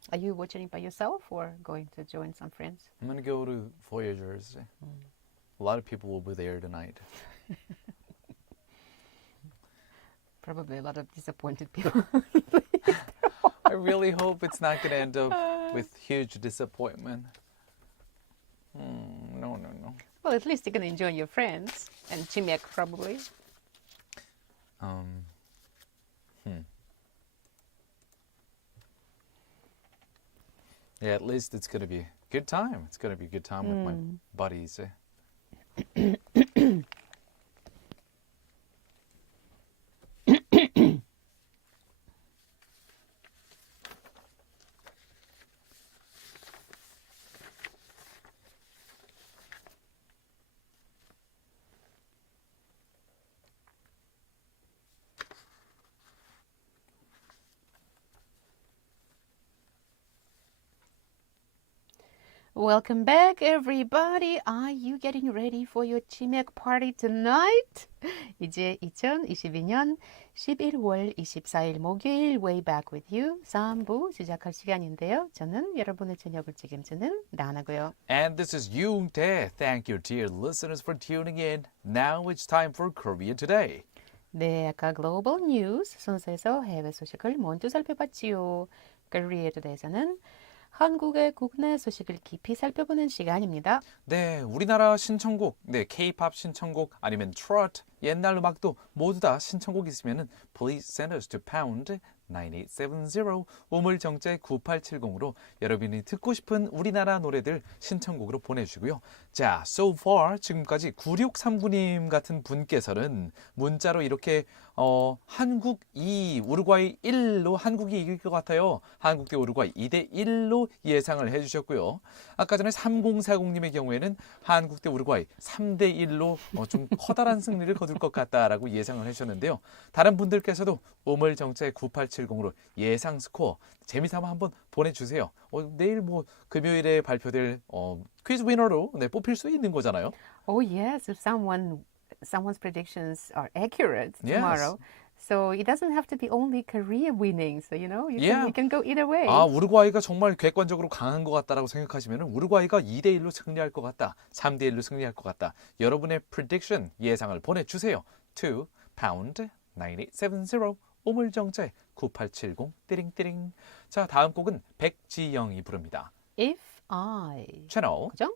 Are you watching it by yourself or going to join some friends? I'm going to go to Voyagers. A lot of people will be there tonight. Probably a lot of disappointed people. I really hope it's not going to end up with huge disappointment. No. Well, at least you're going to enjoy your friends and chimek probably. Yeah, at least it's going to be a good time. It's going to be a good time with my buddies. Welcome back, everybody. Are you getting ready for your chimek party tonight? 이제 2022년 11월 24일 목요일 Way Back with You 3부 시작할 시간인데요. 저는 여러분의 저녁을 책임지는 나나고요. And this is Yoon-tae. Thank you, dear listeners, for tuning in. Now it's time for Korea Today. 네, 아까 글로벌 뉴스 순서에서 해외 소식을 먼저 살펴봤지요. Korea Today에서는 한국의 국내 소식을 깊이 살펴보는 시간입니다. 네, 우리나라 신청곡, K-pop 신청곡 아니면 트로트, 옛날 음악도 모두 다 신청곡 있으면은 please send us to pound 9870 우물정제 9870으로 여러분이 듣고 싶은 우리나라 노래들 신청곡으로 보내주시고요. 자, so far 지금까지 9639님 같은 분께서는 문자로 이렇게 한국 2, 우루과이 1로 한국이 이길 것 같아요. 한국 대 우루과이 2대 1로 예상을 해주셨고요. 아까 전에 3040님의 경우에는 한국 대 우루과이 3대 1로 좀 커다란 승리를 거둘 것 같다라고 예상을 해주셨는데요. 다른 분들께서도 우물정제 9870으로 예상 스코어 재미삼아 한번 보내주세요. 내일 금요일에 발표될 퀴즈 위너로 뽑힐 수 있는 거잖아요. Oh yes, if someone's predictions are accurate tomorrow. Yes. So it doesn't have to be only Korea winning. So you can go either way. 우루과이가 정말 객관적으로 강한 것 같다라고 생각하시면 우루과이가 2대 1로 승리할 것 같다. 3대 1로 승리할 것 같다. 여러분의 prediction 예상을 보내주세요. to pound 9870 우물정제 9870 띠링띠링. 자, 다음 곡은 백지영이 부릅니다. If I. 채널 그죠?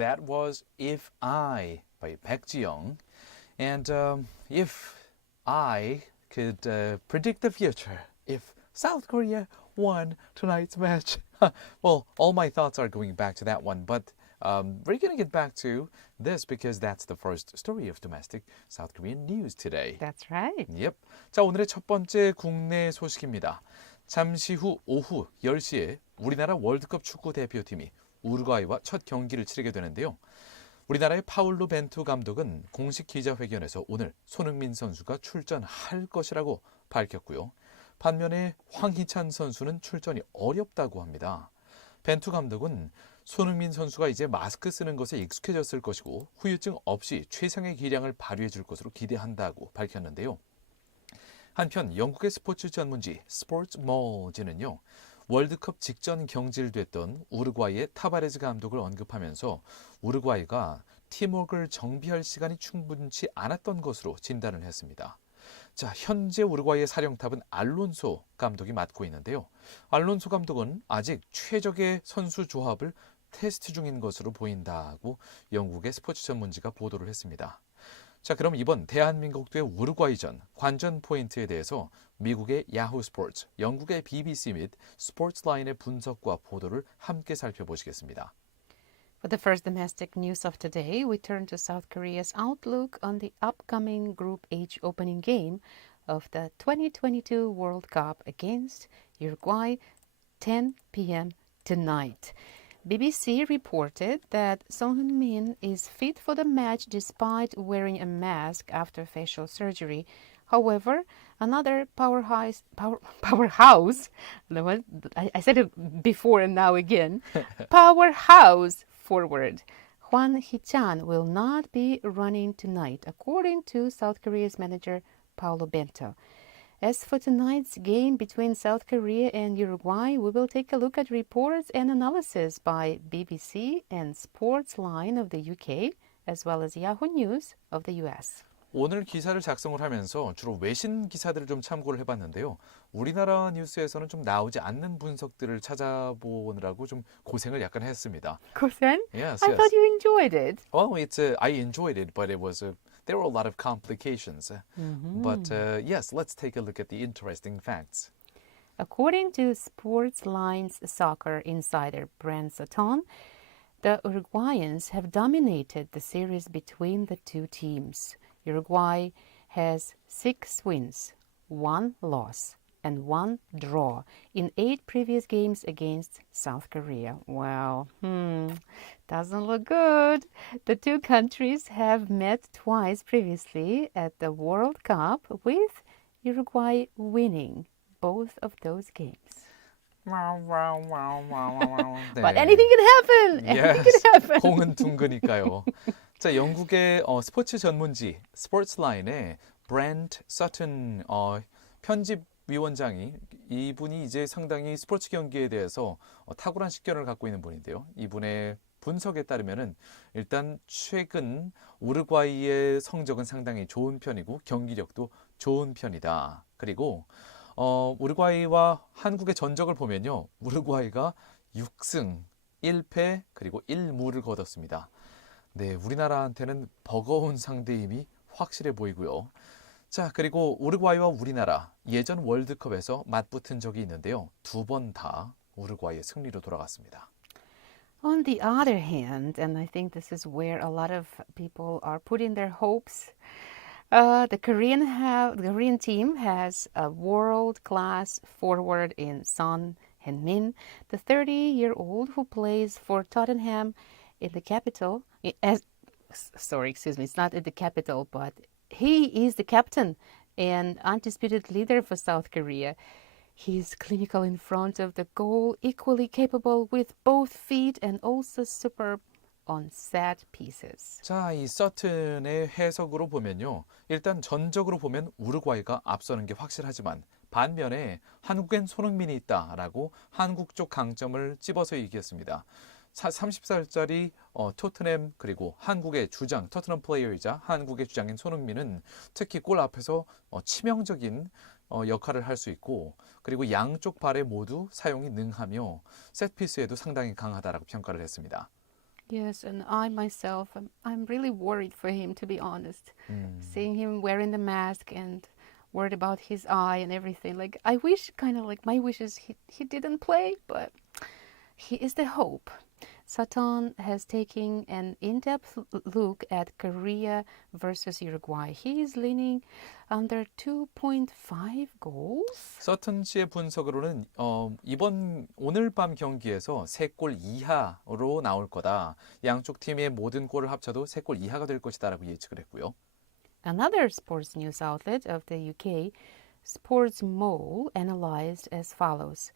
that was If I by 백지영. And if I could predict the future, if South Korea won tonight's match, well, all my thoughts are going back to that one. But we're going to get back to this because that's the first story of domestic South Korean news today. That's right. Yep. 자, 오늘의 첫 번째 국내 소식입니다. 잠시 후 오후 10시에 우리나라 월드컵 축구 대표팀이 우루과이와 첫 경기를 치르게 되는데요. 우리나라의 파울로 벤투 감독은 공식 기자회견에서 오늘 손흥민 선수가 출전할 것이라고 밝혔고요. 반면에 황희찬 선수는 출전이 어렵다고 합니다. 벤투 감독은 손흥민 선수가 이제 마스크 쓰는 것에 익숙해졌을 것이고 후유증 없이 최상의 기량을 발휘해 줄 것으로 기대한다고 밝혔는데요. 한편 영국의 스포츠 전문지 스포츠몰지는요. 월드컵 직전 경질됐던 우루과이의 타바레즈 감독을 언급하면서 우루과이가 팀워크를 정비할 시간이 충분치 않았던 것으로 진단을 했습니다. 자, 현재 우루과이의 사령탑은 알론소 감독이 맡고 있는데요. 알론소 감독은 아직 최적의 선수 조합을 테스트 중인 것으로 보인다고 영국의 스포츠 전문지가 보도를 했습니다. 자, 그럼 이번 대한민국 대 우루과이전 관전 포인트에 대해서 미국의 야후 스포츠, 영국의 BBC 및 스포츠라인의 분석과 보도를 함께 살펴보시겠습니다. For the first domestic news of today, we turn to South Korea's outlook on the upcoming Group H opening game of the 2022 World Cup against Uruguay, 10 p.m. tonight. BBC reported that Song Heung-min is fit for the match despite wearing a mask after facial surgery. However, another powerhouse, I said it before and now again, powerhouse forward Hwan Hee-chan will not be running tonight, according to South Korea's manager Paulo Bento. As for tonight's game between South Korea and Uruguay, we will take a look at reports and analysis by BBC and Sportsline of the UK, as well as Yahoo News of the US. 오늘 기사를 작성을 하면서 주로 외신 기사들을 좀 참고를 해봤는데요. 우리나라 뉴스에서는 좀 나오지 않는 분석들을 찾아보느라고 좀 고생을 약간 했습니다. 고생? Yes, I yes. thought you enjoyed it. Well, I enjoyed it, but there were a lot of complications. But yes, let's take a look at the interesting facts. According to Sportsline's soccer insider Brent Sutton, the Uruguayans have dominated the series between the two teams. Uruguay has 6 wins, 1 loss, and 1 draw in 8 previous games against South Korea. Well, doesn't look good. The two countries have met twice previously at the World Cup, with Uruguay winning both of those games. 네. But anything can happen. Anything can happen. 공은 둥그니까요. 자, 영국의 스포츠 전문지 스포츠라인의 브랜트 서튼 편집위원장이 이분이 이제 상당히 스포츠 경기에 대해서 탁월한 식견을 갖고 있는 분인데요. 이분의 분석에 따르면은 일단 최근 우루과이의 성적은 상당히 좋은 편이고 경기력도 좋은 편이다. 그리고 우루과이와 한국의 전적을 보면요. 우루과이가 6승 1패 그리고 1무를 거뒀습니다. 네, 우리나라한테는 버거운 상대임이 확실해 보이고요. 자, 그리고 우루과이와 우리나라 예전 월드컵에서 맞붙은 적이 있는데요. 2번 다 우루과이의 승리로 돌아갔습니다. On the other hand, and I think this is where a lot of people are putting their hopes, the Korean team has a world-class forward in Son Heung-min, the 30-year-old who plays for Tottenham in the capital. It's not in the capital, but he is the captain and undisputed leader for South Korea. He's clinical in front of the goal, equally capable with both feet and also superb on set pieces. 자, 이 서튼의 해석으로 보면요. 일단 전적으로 보면 우루과이가 앞서는 게 확실하지만 반면에 한국엔 손흥민이 있다라고 한국 쪽 강점을 찝어서 얘기했습니다. 30살짜리 토트넘 그리고 한국의 주장 토트넘 플레이어이자 한국의 주장인 손흥민은 특히 골 앞에서 치명적인 역할을 할 수 있고 그리고 양쪽 발에 모두 사용이 능하며 세트피스에도 상당히 강하다라고 평가를 했습니다. Yes, and I myself, I'm really worried for him, to be honest. Seeing him wearing the mask and worried about his eye and everything. Like, I wish, kind of like my wish is he didn't play, but he is the hope. Satan has taken an in-depth look at Korea versus Uruguay. He is leaning under 2.5 goals. 서튼 씨의 분석으로는 이번 오늘 밤 경기에서 3골 이하로 나올 거다. 양쪽 팀의 모든 골을 합쳐도 3골 이하가 될 것이다라고 예측을 했고요. Another sports news outlet of the UK, Sports Mole, analyzed as follows.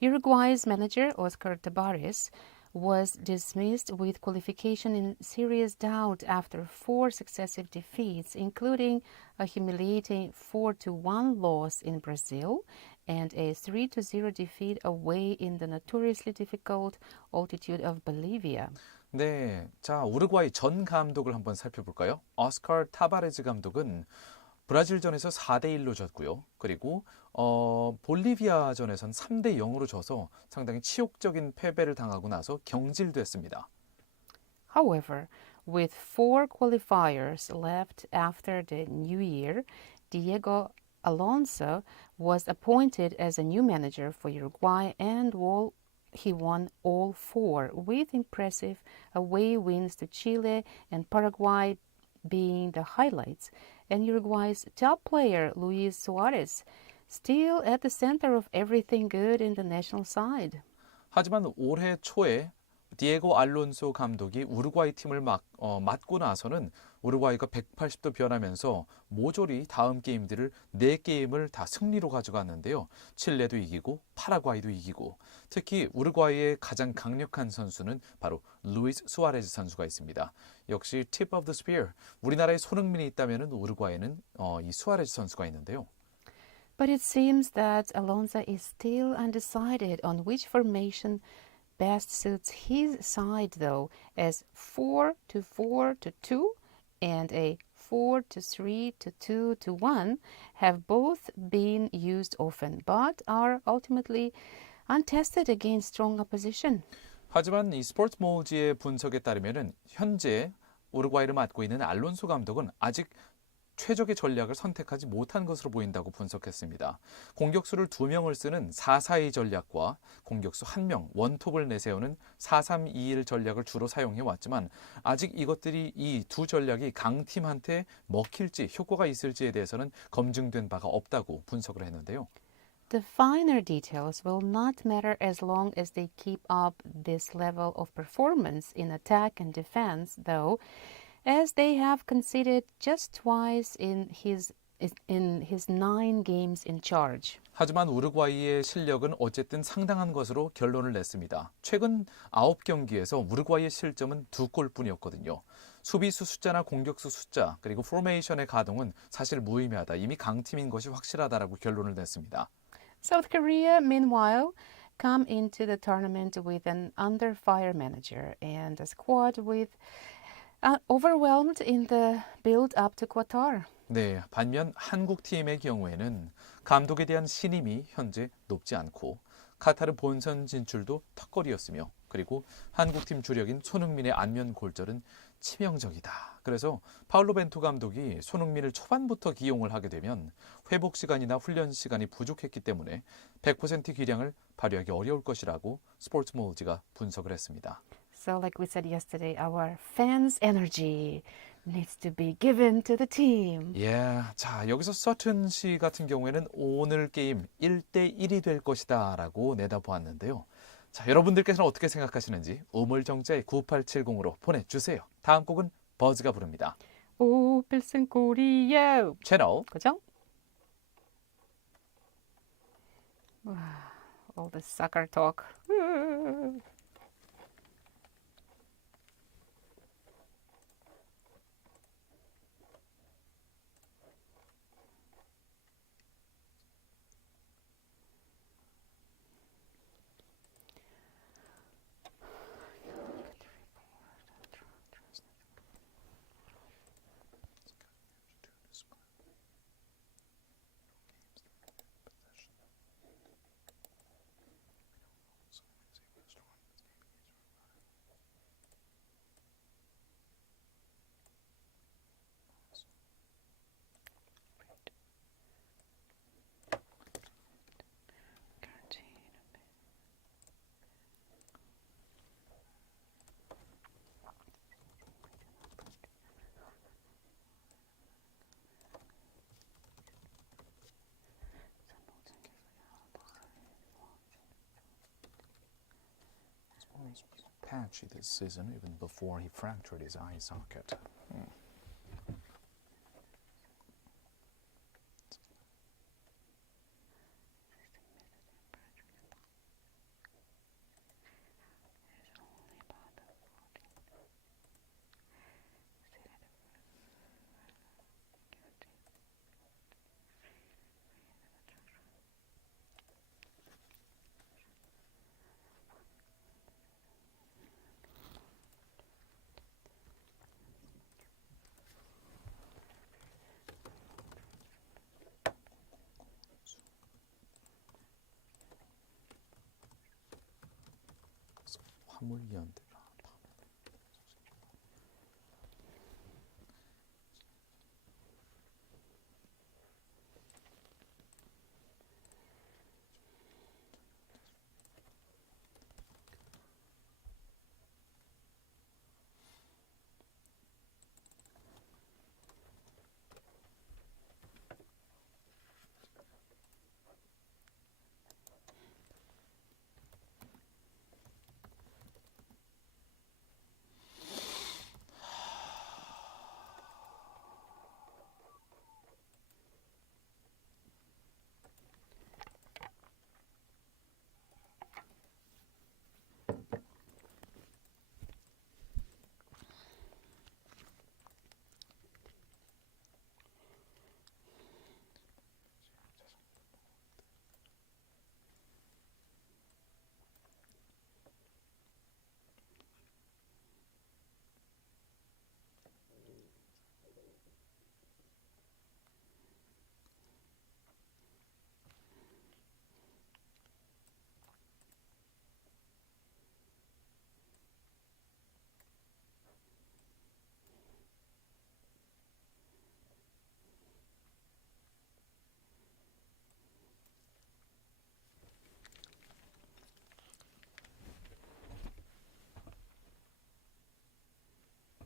Uruguay's manager, Oscar Tabares, was dismissed with qualification in serious doubt after 4 successive defeats, including a humiliating 4-1 loss in Brazil and a 3-0 defeat away in the notoriously difficult altitude of Bolivia. 네, 자 우루과이 전 감독을 한번 살펴볼까요? 오스카 타바레즈 감독은 브라질전에서 4대1로 졌고요. 그리고 볼리비아전에선 3대0으로 져서 상당히 치욕적인 패배를 당하고 나서 경질됐습니다. However, with 4 qualifiers left after the new year, Diego Alonso was appointed as a new manager for Uruguay and he won all 4 with impressive away wins to Chile and Paraguay being the highlights, and Uruguay's top player Luis Suarez still at the center of everything good in the national side. 하지만 올해 초에 디에고 알론소 감독이 우루과이 팀을 맡고 나서는 우루과이가 180도 변하면서 모조리 다음 게임들을 4게임을 다 승리로 가져갔는데요. 칠레도 이기고 파라과이도 이기고 특히 우루과이의 가장 강력한 선수는 바로 루이스 수아레즈 선수가 있습니다. 역시 tip of the spear. 우리나라에 손흥민이 있다면 우루과이는 이 수아레즈 선수가 있는데요. But it seems that Alonso is still undecided on which formation best suits his side, though, as 4-4-2 and a 4-3-2-1 have both been used often, but are ultimately untested against strong opposition. 하지만 이 스포츠 모지의 분석에 따르면은 현재 우루과이를 맡고 있는 알론소 감독은 아직 최적의 전략을 선택하지 못한 것으로 보인다고 분석했습니다. 공격수를 2명을 쓰는 4-4-2 전략과 공격수 1명, 원톱을 내세우는 4-3-2-1 전략을 주로 사용해 왔지만 아직 이것들이 이 두 전략이 강팀한테 먹힐지 효과가 있을지에 대해서는 검증된 바가 없다고 분석을 했는데요. The finer details will not matter as long as they keep up this level of performance in attack and defense, though, as they have conceded just twice in his 9 games in charge. 하지만 우루과이의 실력은 어쨌든 상당한 것으로 결론을 냈습니다. 최근 9경기에서 우루과이의 실점은 2골뿐이었거든요. 수비수 숫자나 공격수 숫자 그리고 포메이션의 가동은 사실 무의미하다. 이미 강팀인 것이 확실하다라고 결론을 냈습니다. South Korea, meanwhile, come into the tournament with an under-fire manager and a squad with overwhelmed in the build-up to Qatar. 네, 반면 한국 팀의 경우에는 감독에 대한 신임이 현재 높지 않고 카타르 본선 진출도 턱걸이였으며 그리고 한국팀 주력인 손흥민의 안면 골절은 치명적이다. 그래서 파울로 벤투 감독이 손흥민을 초반부터 기용을 하게 되면 회복 시간이나 훈련 시간이 부족했기 때문에 100% 기량을 발휘하기 어려울 것이라고 스포츠 모지가 분석을 했습니다. So like we said yesterday, our fans' energy needs to be given to the team. 예, 자 여기서 서튼 씨 같은 경우에는 오늘 게임 1대1이 될 것이다 라고 내다보았는데요. 자 여러분들께서는 어떻게 생각하시는지 우물정자의 9870으로 보내주세요. 다음 곡은 버즈가 부릅니다. 오, 필승 코리아. 채널 그죠? All the soccer talk. patchy this season, even before he fractured his eye socket. 화물연대가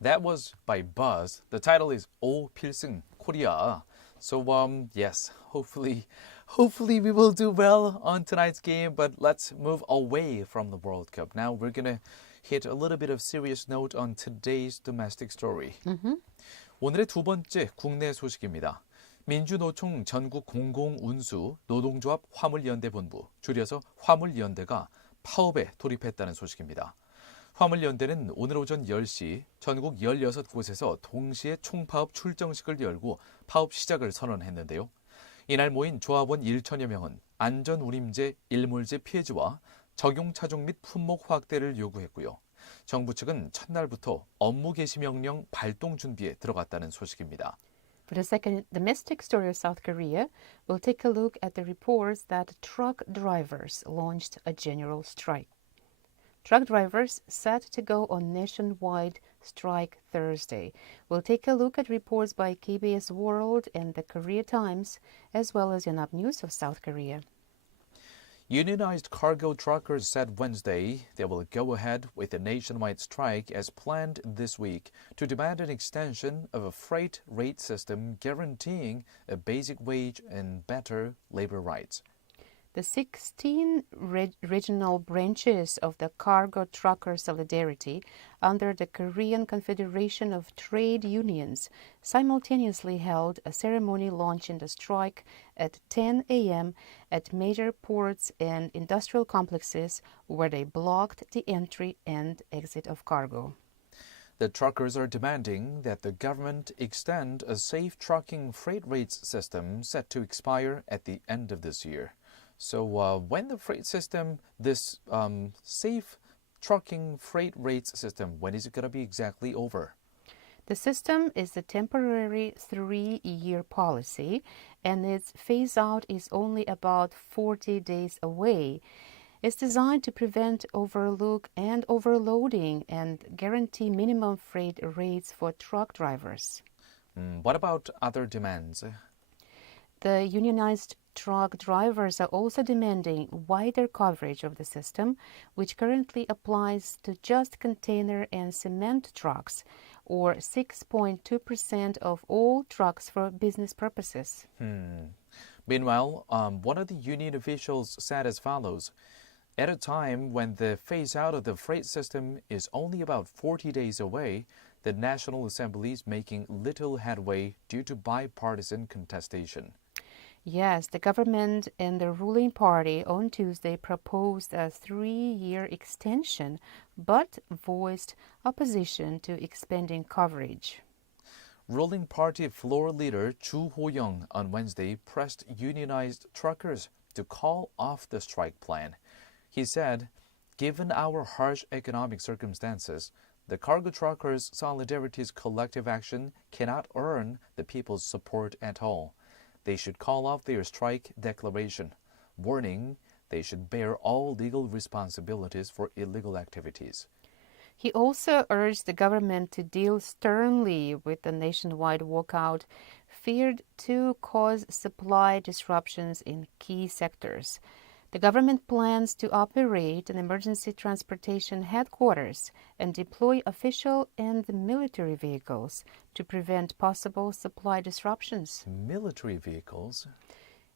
That was by Buzz. The title is 오 필승 Korea. So yes, hopefully we will do well on tonight's game, but let's move away from the World Cup. Now we're going to hit a little bit of serious note on today's domestic story. 오늘의 두 번째 국내 소식입니다. 민주노총 전국 공공운수 노동조합 화물연대본부, 줄여서 화물연대가 파업에 돌입했다는 소식입니다. 화물연대는 오늘 오전 10시 전국 16곳에서 동시에 총파업 출정식을 열고 파업 시작을 선언했는데요. 이날 모인 조합원 1천여 명은 안전운임제, 일몰제 폐지와 적용차종 및 품목 확대를 요구했고요. 정부 측은 첫날부터 업무 개시 명령 발동 준비에 들어갔다는 소식입니다. For the second domestic story of South Korea, we'll take a look at the reports that truck drivers launched a general strike. Truck drivers set to go on nationwide strike Thursday. We'll take a look at reports by KBS World and the Korea Times, as well as Yonhap News of South Korea. Unionized cargo truckers said Wednesday they will go ahead with a nationwide strike as planned this week to demand an extension of a freight rate system guaranteeing a basic wage and better labor rights. The 16 regional branches of the Cargo Trucker Solidarity under the Korean Confederation of Trade Unions simultaneously held a ceremony launching the strike at 10 a.m. at major ports and industrial complexes where they blocked the entry and exit of cargo. The truckers are demanding that the government extend a safe trucking freight rates system set to expire at the end of this year. So when the freight system, this safe trucking freight rates system, when is it going to be exactly over? The system is a temporary 3-year policy, and its phase-out is only about 40 days away. It's designed to prevent overlook and overloading and guarantee minimum freight rates for truck drivers. What about other demands? The unionized truck drivers are also demanding wider coverage of the system, which currently applies to just container and cement trucks, or 6.2% of all trucks for business purposes. Meanwhile, one of the union officials said as follows. At a time when the phase out of the freight system is only about 40 days away, the National Assembly is making little headway due to bipartisan contestation. Yes, the government and the ruling party on Tuesday proposed a 3-year extension but voiced opposition to expanding coverage. Ruling party floor leader Ju Ho-young on Wednesday pressed unionized truckers to call off the strike plan. He said, "Given our harsh economic circumstances, the cargo truckers' Solidarity's collective action cannot earn the people's support at all. They should call off their strike declaration, warning they should bear all legal responsibilities for illegal activities." He also urged the government to deal sternly with the nationwide walkout, feared to cause supply disruptions in key sectors. The government plans to operate an emergency transportation headquarters and deploy official and military vehicles to prevent possible supply disruptions. Military vehicles?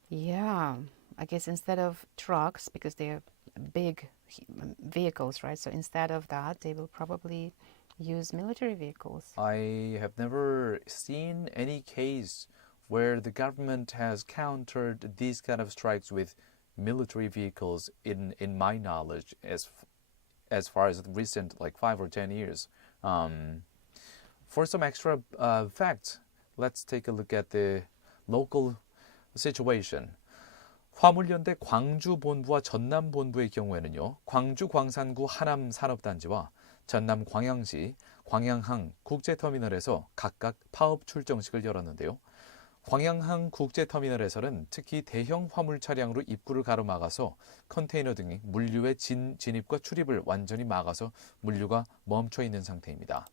Yeah, I guess instead of trucks, because they're big vehicles, right? So instead of that, they will probably use military vehicles. I have never seen any case where the government has countered these kind of strikes with military vehicles in my knowledge as far as recent, like 5 or 10 years. For some extra facts, let's take a look at the local situation. 화물연대 광주 본부와 전남 본부의 경우에는요, 광주 광산구 하남 산업단지와 전남 광양시 광양항 국제터미널에서 각각 파업 출정식을 열었는데요. 광양항 국제터미널에서는 특히 대형 화물 차량으로 입구를 가로막아서 컨테이너 등의 물류의 진입과 출입을 완전히 막아서 물류가 멈춰 있는 상태입니다.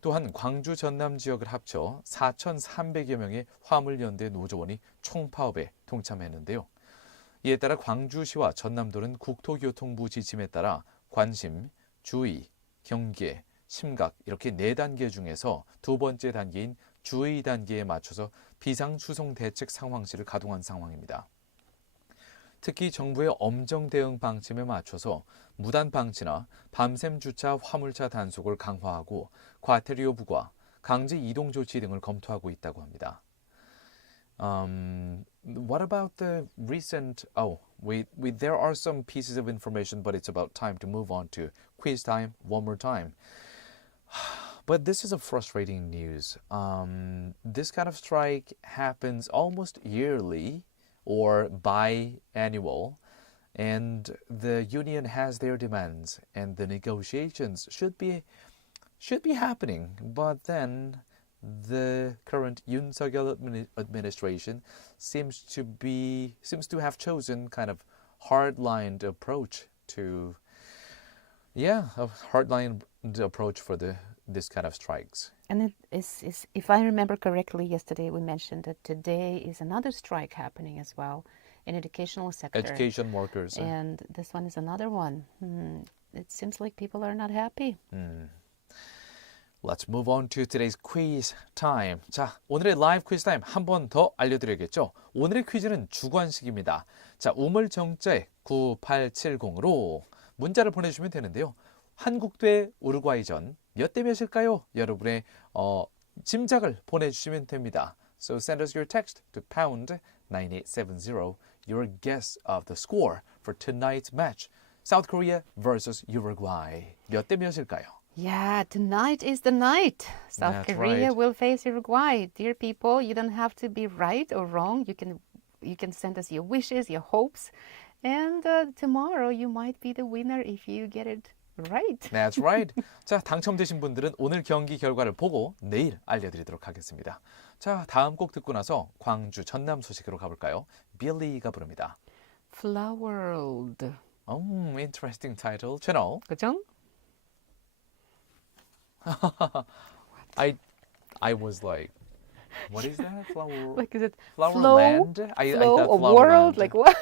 또한 광주 전남 지역을 합쳐 4,300여 명의 화물연대 노조원이 총파업에 동참했는데요. 이에 따라 광주시와 전남도는 국토교통부 지침에 따라 관심, 주의, 경계, 심각 이렇게 4단계 중에서 두 번째 단계인 주의 단계에 맞춰서 비상수송 대책 상황실을 가동한 상황입니다. 특히 정부의 엄정 대응 방침에 맞춰서 무단 방치나 밤샘 주차 화물차 단속을 강화하고 과태료 요부과 강제 이동 조치 등을 검토하고 있다고 합니다. What about the recent? There are some pieces of information, but it's about time to move on to quiz time one more time. But this is a frustrating news. This kind of strike happens almost yearly or biannual, and the union has their demands, and the negotiations should be happening. But then the current Yoon Suk-yeol administration seems to have chosen kind of hard-lined approach to a hard-lined approach for this kind of strikes. And it is, if I remember correctly, yesterday we mentioned that today is another strike happening as well in educational sector. Education workers. And this one is another one. It seems like people are not happy. Let's move on to today's quiz time. 자, 오늘의 라이브 퀴즈 타임 한 번 더 알려드려야겠죠? 오늘의 퀴즈는 주관식입니다. 자, 우물정자에 9870으로 문자를 보내주시면 되는데요. 한국 대 우루과이전 몇 대 몇일까요? 여러분의 짐작을 보내주시면 됩니다. So send us your text to pound 9870, your guess of the score for tonight's match. South Korea versus Uruguay. 몇 대 몇일까요? Yeah, tonight is the night. South That's Korea right. will face Uruguay. Dear people, you don't have to be right or wrong. You can send us your wishes, your hopes, and tomorrow you might be the winner if you get it right. That's right. 자, 당첨되신 분들은 오늘 경기 결과를 보고 내일 알려드리도록 하겠습니다. 자, 다음 곡 듣고 나서 광주 전남 소식으로 가볼까요? 빌리가 부릅니다. Flowered. Interesting title. 채널. 그죠? I was like, what is that? Flower. Like, is it Flowerland? flow, I flow, thought a Flowerland. world? Like what?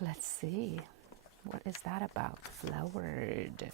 Let's see. What is that about? Flowered.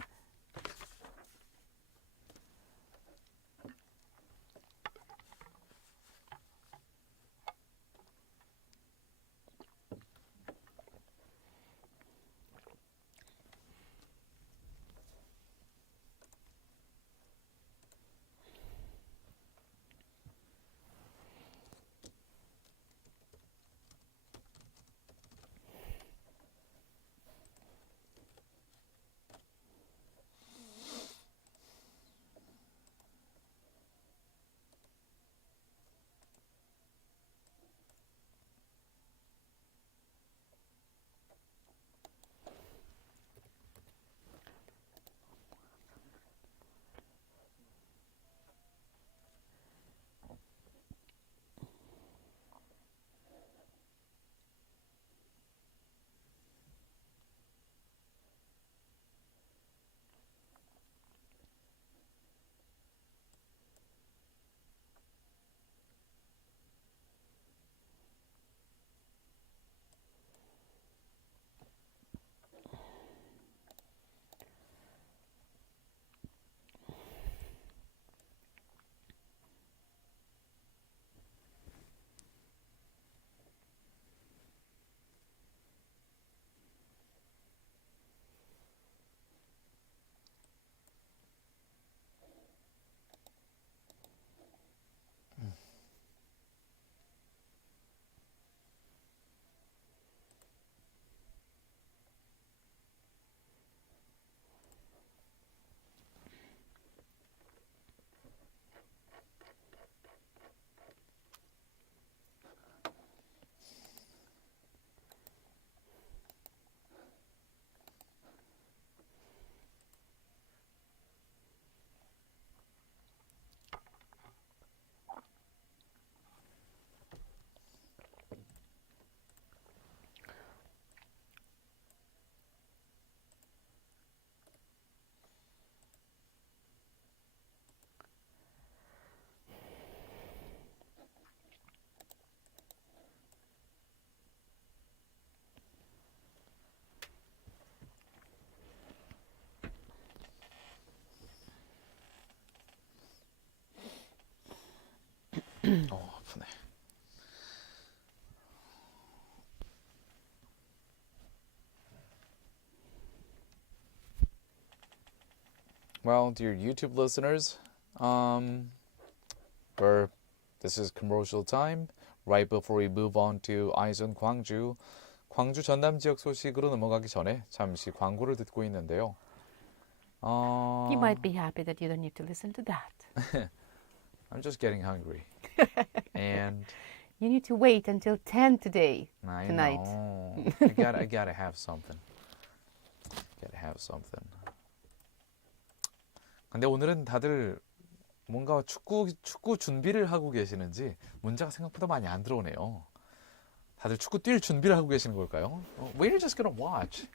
아프네. Well, dear YouTube listeners, this is commercial time. Right before we move on to Eyes on Gwangju, 광주 전남 지역 소식으로 넘어가기 전에 잠시 광고를 듣고 있는데요. You might be happy that you don't need to listen to that. I'm just getting hungry. And You need to wait until 10 today. I Tonight. know. I gotta have something. Gotta have something. 근데 오늘은 다들 뭔가 축구 준비를 하고 계시는지 문자가 생각보다 많이 안 들어오네요. 다들 축구 뛸 준비를 하고 계시는 걸까요? We're just gonna watch.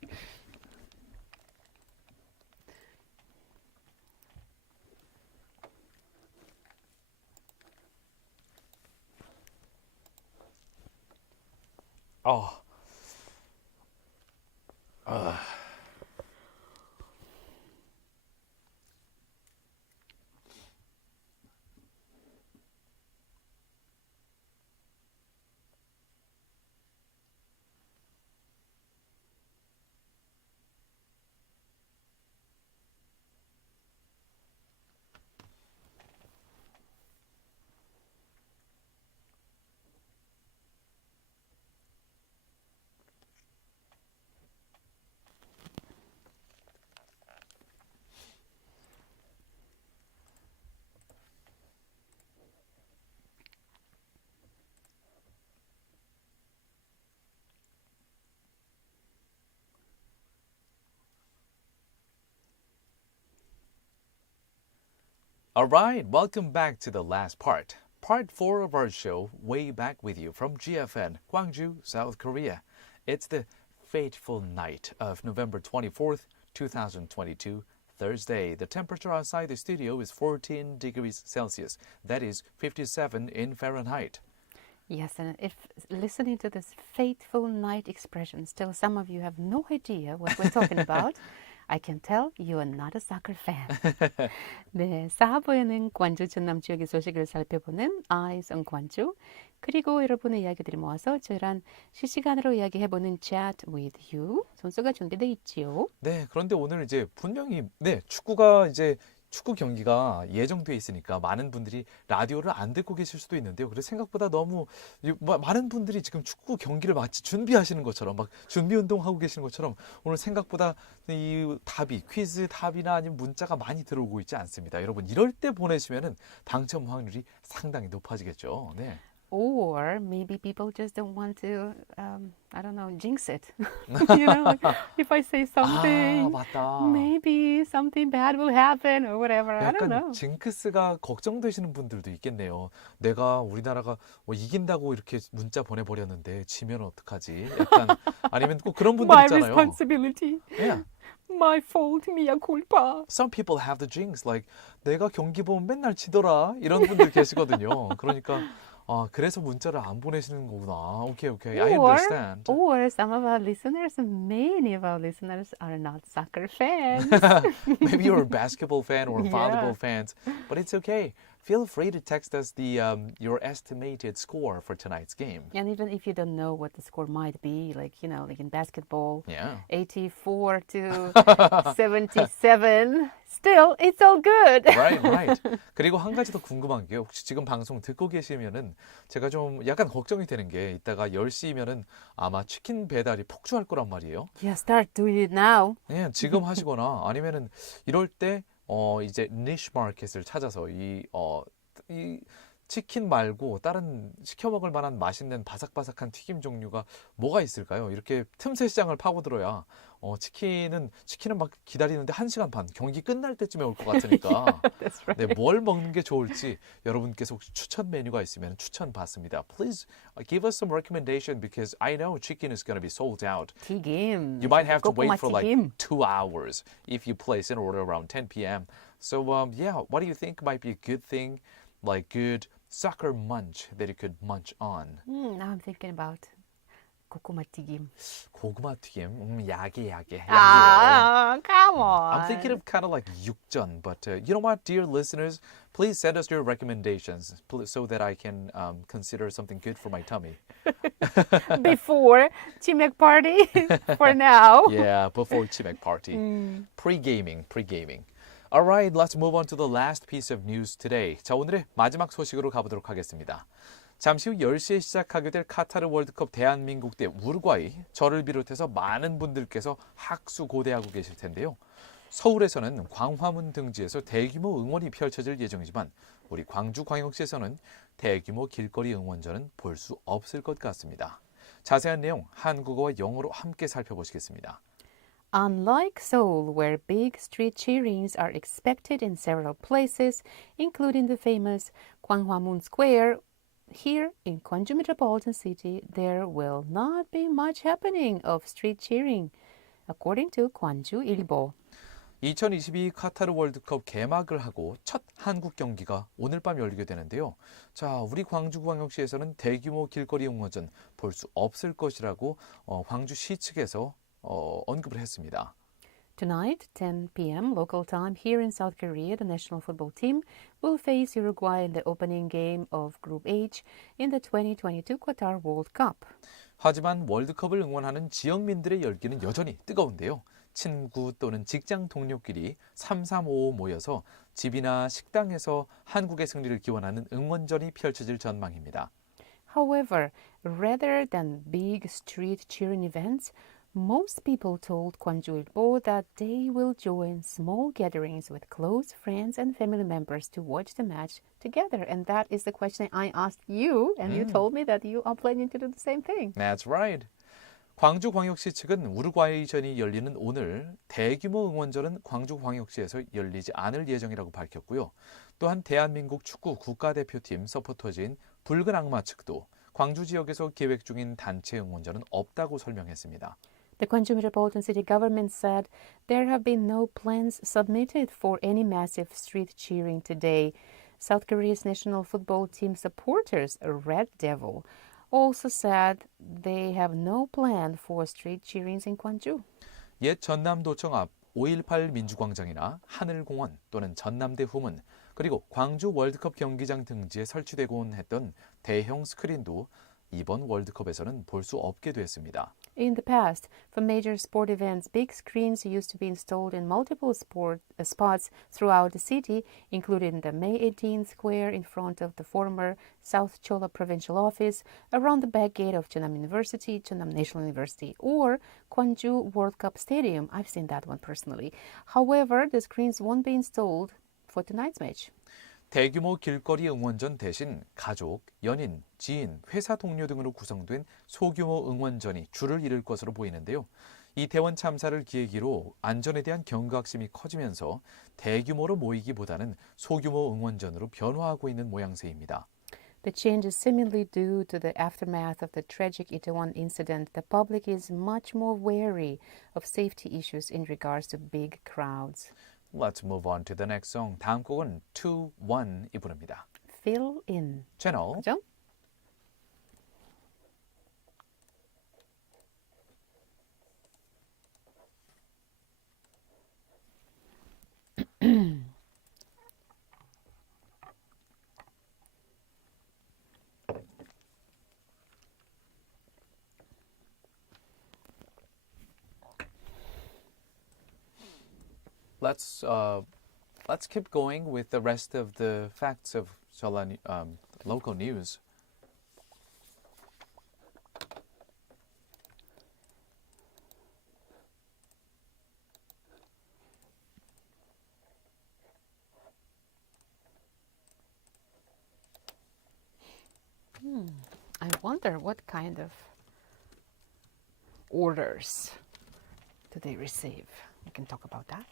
All right, welcome back to the last part. Part 4 of our show, Way Back With You from GFN, Gwangju, South Korea. It's the fateful night of November 24th, 2022, Thursday. The temperature outside the studio is 14 degrees Celsius. That is 57 in Fahrenheit. Yes, and if listening to this fateful night expression, still some of you have no idea what we're talking about, I can tell you are not a soccer fan. 네, 4부에는 광주 전남 지역의 소식을 살펴보는 Eyes on Gwangju, 그리고 여러분의 이야기들이 모아서 저랑 실시간으로 이야기해보는 Chat with You 순서가 준비되어 있지요. 네, 그런데 오늘 이제 분명히 축구가 이제 축구 경기가 예정돼 있으니까 많은 분들이 라디오를 안 듣고 계실 수도 있는데요. 그래서 생각보다 너무 많은 분들이 지금 축구 경기를 마치 준비하시는 것처럼 막 준비 운동하고 계시는 것처럼 오늘 생각보다 이 답이 퀴즈 답이나 아니면 문자가 많이 들어오고 있지 않습니다. 여러분 이럴 때 보내시면은 당첨 확률이 상당히 높아지겠죠. 네. Or maybe people just don't want to, I don't know, jinx it. You know, like, if I say something, 맞다. maybe something bad will happen or whatever. I don't know. 약간 징크스가 걱정되시는 분들도 있겠네요. 내가 우리나라가 이긴다고 이렇게 문자 보내버렸는데 지면 어떡하지? 약간 아니면 꼭 그런 분들 My 있잖아요. responsibility. Yeah. My fault, mea culpa. Some people have the jinx, like 내가 경기 보면 맨날 지더라 이런 분들 계시거든요. 그러니까 그래서 문자를 안 보내시는 거구나. Okay, I understand. Or some of our listeners, many of our listeners are not soccer fans. Maybe you're a basketball fan or Yeah. volleyball fans, but it's okay. Feel free to text us your estimated score for tonight's game. And even if you don't know what the score might be, like, you know, like in basketball, Yeah. 84 to 77, still, it's all good. Right. 그리고 한 가지 더 궁금한 게요. 혹시 지금 방송 듣고 계시면은 제가 좀 약간 걱정이 되는 게 이따가 10시면은 아마 치킨 배달이 폭주할 거란 말이에요. Yeah, start doing it now. 네, 지금 하시거나 아니면은 이럴 때 이제 niche 마켓을 찾아서 이 치킨 말고 다른 시켜 먹을 만한 맛있는 바삭바삭한 튀김 종류가 뭐가 있을까요? 이렇게 틈새 시장을 파고들어야 치킨은 막 기다리는데 1시간 반 경기 끝날 때쯤에 올 것 같으니까 That's right. 네, 뭘 먹는 게 좋을지 여러분께서 혹시 추천 메뉴가 있으면 추천 받습니다. Please give us some recommendation because I know chicken is going to be sold out. 튀김. You might have to wait 고구마 for like 튀김. 2 hours if you place an order around 10 p.m. So yeah, what do you think might be a good thing, like good soccer munch that you could munch on? Now I'm thinking about 고구마 튀김. 고구마 튀김, 야게. Come on. I'm thinking of kind of like 육전, but you know what, dear listeners, please send us your recommendations so that I can consider something good for my tummy. Before 치맥 party for now. Yeah, before 치맥 party. Pre-gaming. All right, let's move on to the last piece of news today. 자, 오늘의 마지막 소식으로 가보도록 하겠습니다. 잠시 후 10시에 시작하게 될 카타르 월드컵 대한민국 대 우루과이, 저를 비롯해서 많은 분들께서 학수고대하고 계실 텐데요. 서울에서는 광화문 등지에서 대규모 응원이 펼쳐질 예정이지만 우리 광주광역시에서는 대규모 길거리 응원전은 볼 수 없을 것 같습니다. 자세한 내용 한국어와 영어로 함께 살펴보시겠습니다. Unlike Seoul, where big street cheerings are expected in several places, including the famous Gwanghwamun Square, here in Gwangju Metropolitan City, there will not be much happening of street cheering, according to 광주일보. 2022 카타르 월드컵 개막을 하고 첫 한국 경기가 오늘 밤 열리게 되는데요. 자, 우리 광주광역시에서는 대규모 길거리 응원전 볼 수 없을 것이라고 광주시 측에서 언급을 했습니다. Tonight, 10 p.m. local time here in South Korea, the national football team will face Uruguay in the opening game of Group H in the 2022 Qatar World Cup. 하지만 월드컵을 응원하는 지역민들의 열기는 여전히 뜨거운데요. 친구 또는 직장 동료끼리 3355 모여서 집이나 식당에서 한국의 승리를 기원하는 응원전이 펼쳐질 전망입니다. However, rather than big street cheering events, most people told 광주일보 that they will join small gatherings with close friends and family members to watch the match together. And that is the question I asked you, and you told me that you are planning to do the same thing. That's right. 광주광역시 측은 우루과이전이 열리는 오늘 대규모 응원전은 광주광역시에서 열리지 않을 예정이라고 밝혔고요. 또한 대한민국 축구 국가대표팀 서포터즈인 붉은 악마 측도 광주 지역에서 계획 중인 단체 응원전은 없다고 설명했습니다. The Gwangju Metropolitan City government said there have been no plans submitted for any massive street cheering today. South Korea's national football team supporters, Red Devil, also said they have no plan for street cheerings in Gwangju. 옛 전남도청 앞 5.18 민주광장이나 하늘공원 또는 전남대 후문 그리고 광주 월드컵 경기장 등지에 설치되곤 했던 대형 스크린도 이번 월드컵에서는 볼 수 없게 됐습니다. In the past, for major sport events, big screens used to be installed in multiple spots throughout the city, including the May 18th Square in front of the former South Chola Provincial Office, around the back gate of Jeonnam University, Jeonnam National University, or Gwangju World Cup Stadium. I've seen that one personally. However, the screens won't be installed for tonight's match. 대규모 길거리 응원전 대신 가족, 연인, 지인, 회사 동료 등으로 구성된 소규모 응원전이 줄을 이룰 것으로 보이는데요. 이태원 참사를 계기로 안전에 대한 경각심이 커지면서 대규모로 모이기보다는 소규모 응원전으로 변화하고 있는 모양새입니다. The change is seemingly due to the aftermath of the tragic Itaewon incident. The public is much more wary of safety issues in regards to big crowds. Let's move on to the next song. 다음 곡은 2-1이 부릅니다. Fill in. 채널 그죠? Let's keep going with the rest of the facts of local news. I wonder what kind of orders do they receive. We can talk about that.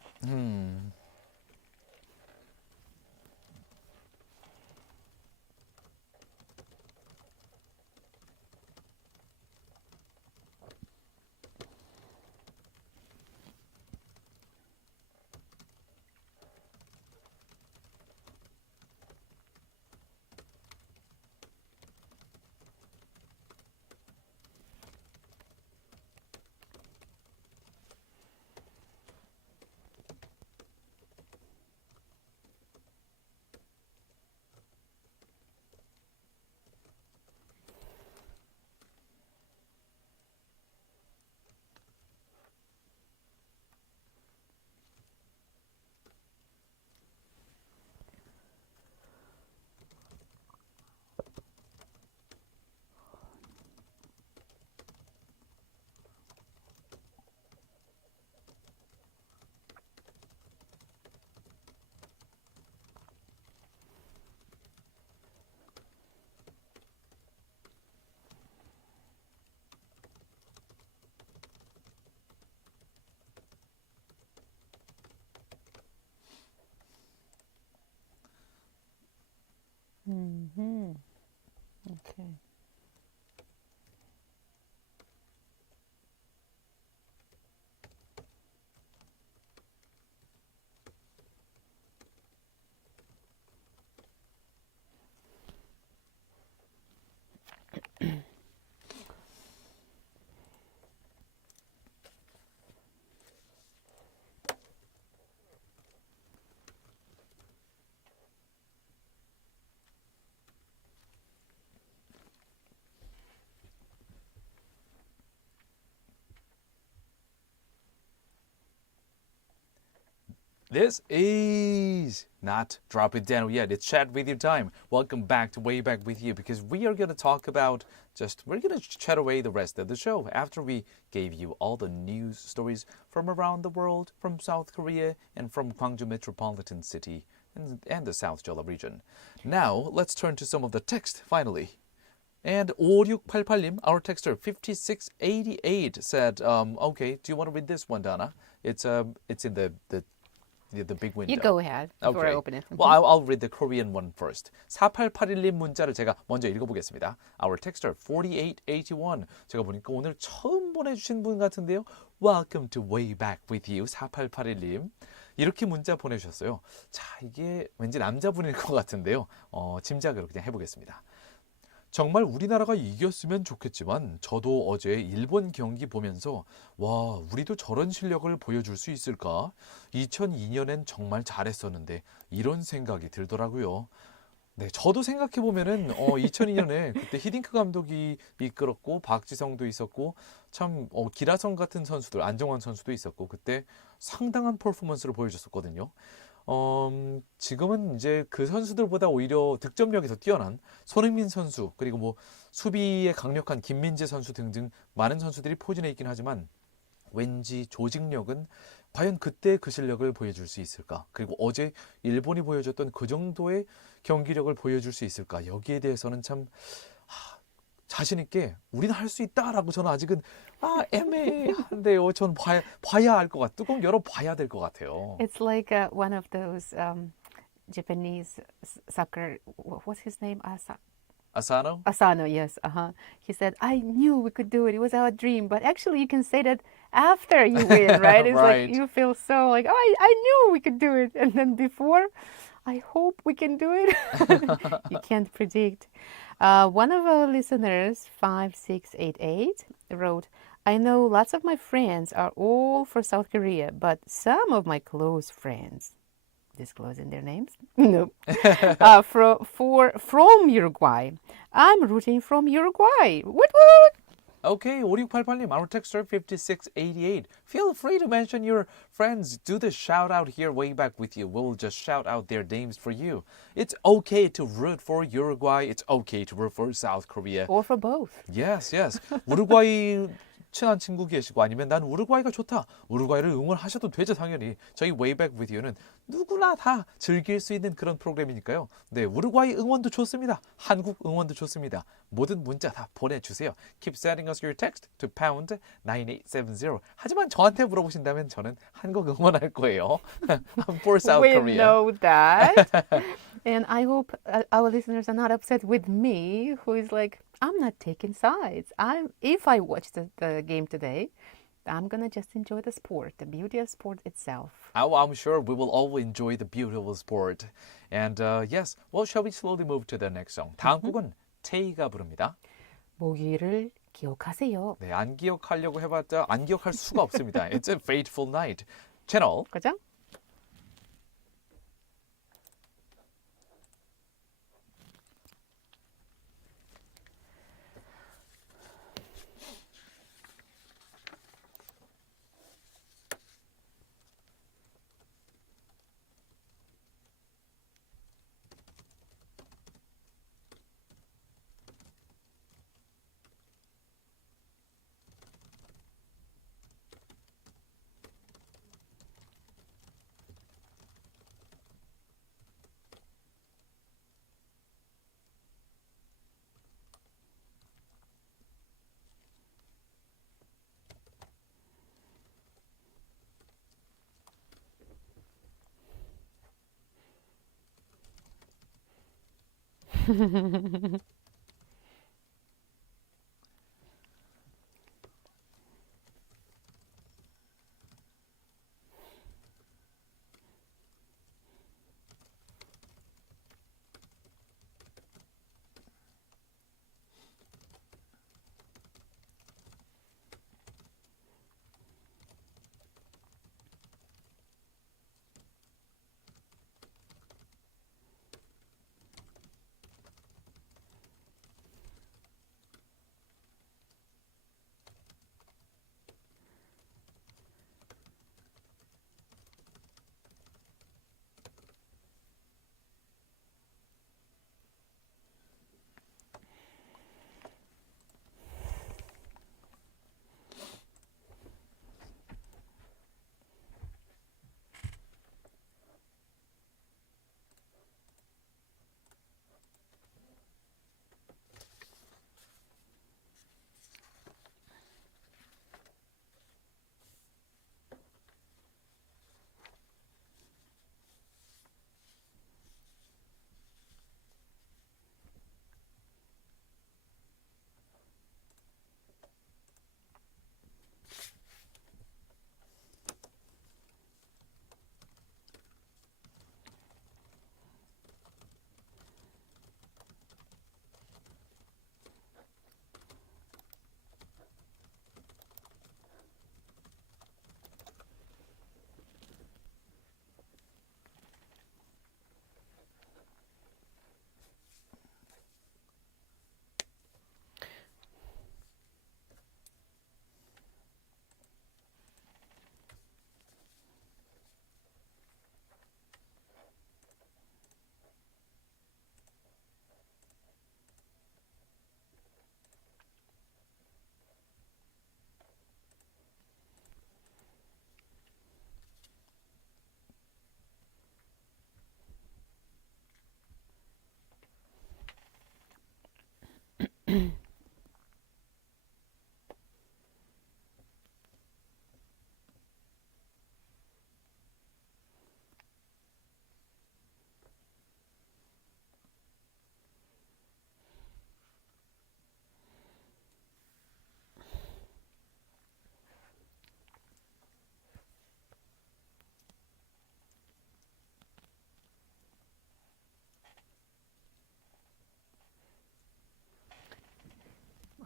Mm-hmm. Okay. This is not drop it down yet. It's chat with you time. Welcome back to Way Back with You because we are going to talk about we're going to chat away the rest of the show after we gave you all the news stories from around the world, from South Korea and from Gwangju metropolitan city and the South Jeolla region. Now, let's turn to some of the text finally. And 5688님, our texter 5688 said, okay, do you want to read this one, Donna? It's in the big window. You go ahead before I open it. Well, I'll read the Korean one first. 4881님 문자를 제가 먼저 읽어보겠습니다. Our texter 4881. 제가 보니까 오늘 처음 보내주신 분 같은데요. Welcome to Way Back with You 4881님. 이렇게 문자 보내주셨어요. 자, 이게 왠지 남자분일 것 같은데요. 짐작으로 그냥 해보겠습니다. 정말 우리나라가 이겼으면 좋겠지만 저도 어제 일본 경기 보면서 와, 우리도 저런 실력을 보여줄 수 있을까? 2002년엔 정말 잘했었는데 이런 생각이 들더라고요. 네, 저도 생각해보면은 2002년에 그때 히딩크 감독이 이끌었고 박지성도 있었고 참 기라성 같은 선수들, 안정환 선수도 있었고 그때 상당한 퍼포먼스를 보여줬었거든요. 지금은 이제 그 선수들보다 오히려 득점력이 더 뛰어난 손흥민 선수 그리고 뭐 수비에 강력한 김민재 선수 등등 많은 선수들이 포진해 있긴 하지만 왠지 조직력은 과연 그때 그 실력을 보여줄 수 있을까? 그리고 어제 일본이 보여줬던 그 정도의 경기력을 보여줄 수 있을까? 여기에 대해서는 참 자신 있게 우리는 할 수 있다라고 저는 아직은 애매한데요. 전 봐야 할 것 같아요. 뚜껑 열어봐야 될 것 같아요. It's like one of those Japanese soccer. What's his name? Asano? Asano, yes. He said, I knew we could do it. It was our dream. But actually, you can say that after you win, right? It's Right. like you feel so like, I knew we could do it. And then before, I hope we can do it. You can't predict. One of our listeners, 5688, wrote, I know lots of my friends are all for South Korea, but some of my close friends, disclosing their names? No. From Uruguay. I'm rooting from Uruguay. What? Okay, 5688님, our texter 5688. Feel free to mention your friends. Do the shout out here way back with you. We'll just shout out their names for you. It's okay to root for Uruguay. It's okay to root for South Korea. Or for both. Yes, yes. 우루과이 친한 친구 계시고 아니면 난 우루과이가 좋다. 우루과이를 응원하셔도 되죠, 당연히. 저희 Way Back With You는 누구나 다 즐길 수 있는 그런 프로그램이니까요. 네, 우루과이 응원도 좋습니다. 한국 응원도 좋습니다. 모든 문자 다 보내주세요. Keep sending us your text to pound 9870. 하지만 저한테 물어보신다면 저는 한국 응원할 거예요. I'm for South We Korea. know that. And I hope our listeners are not upset with me, who is like, I'm not taking sides. If I watch the game today, I'm going to just enjoy the sport, the beauty of sport itself. I'm sure we will all enjoy the beautiful sport. And yes, well, shall we slowly move to the next song? 다음 곡은 테이가 부릅니다. 모기를 기억하세요. 네, 안 기억하려고 해봤자 안 기억할 수가 없습니다. It's a fateful night. 채널 그죠?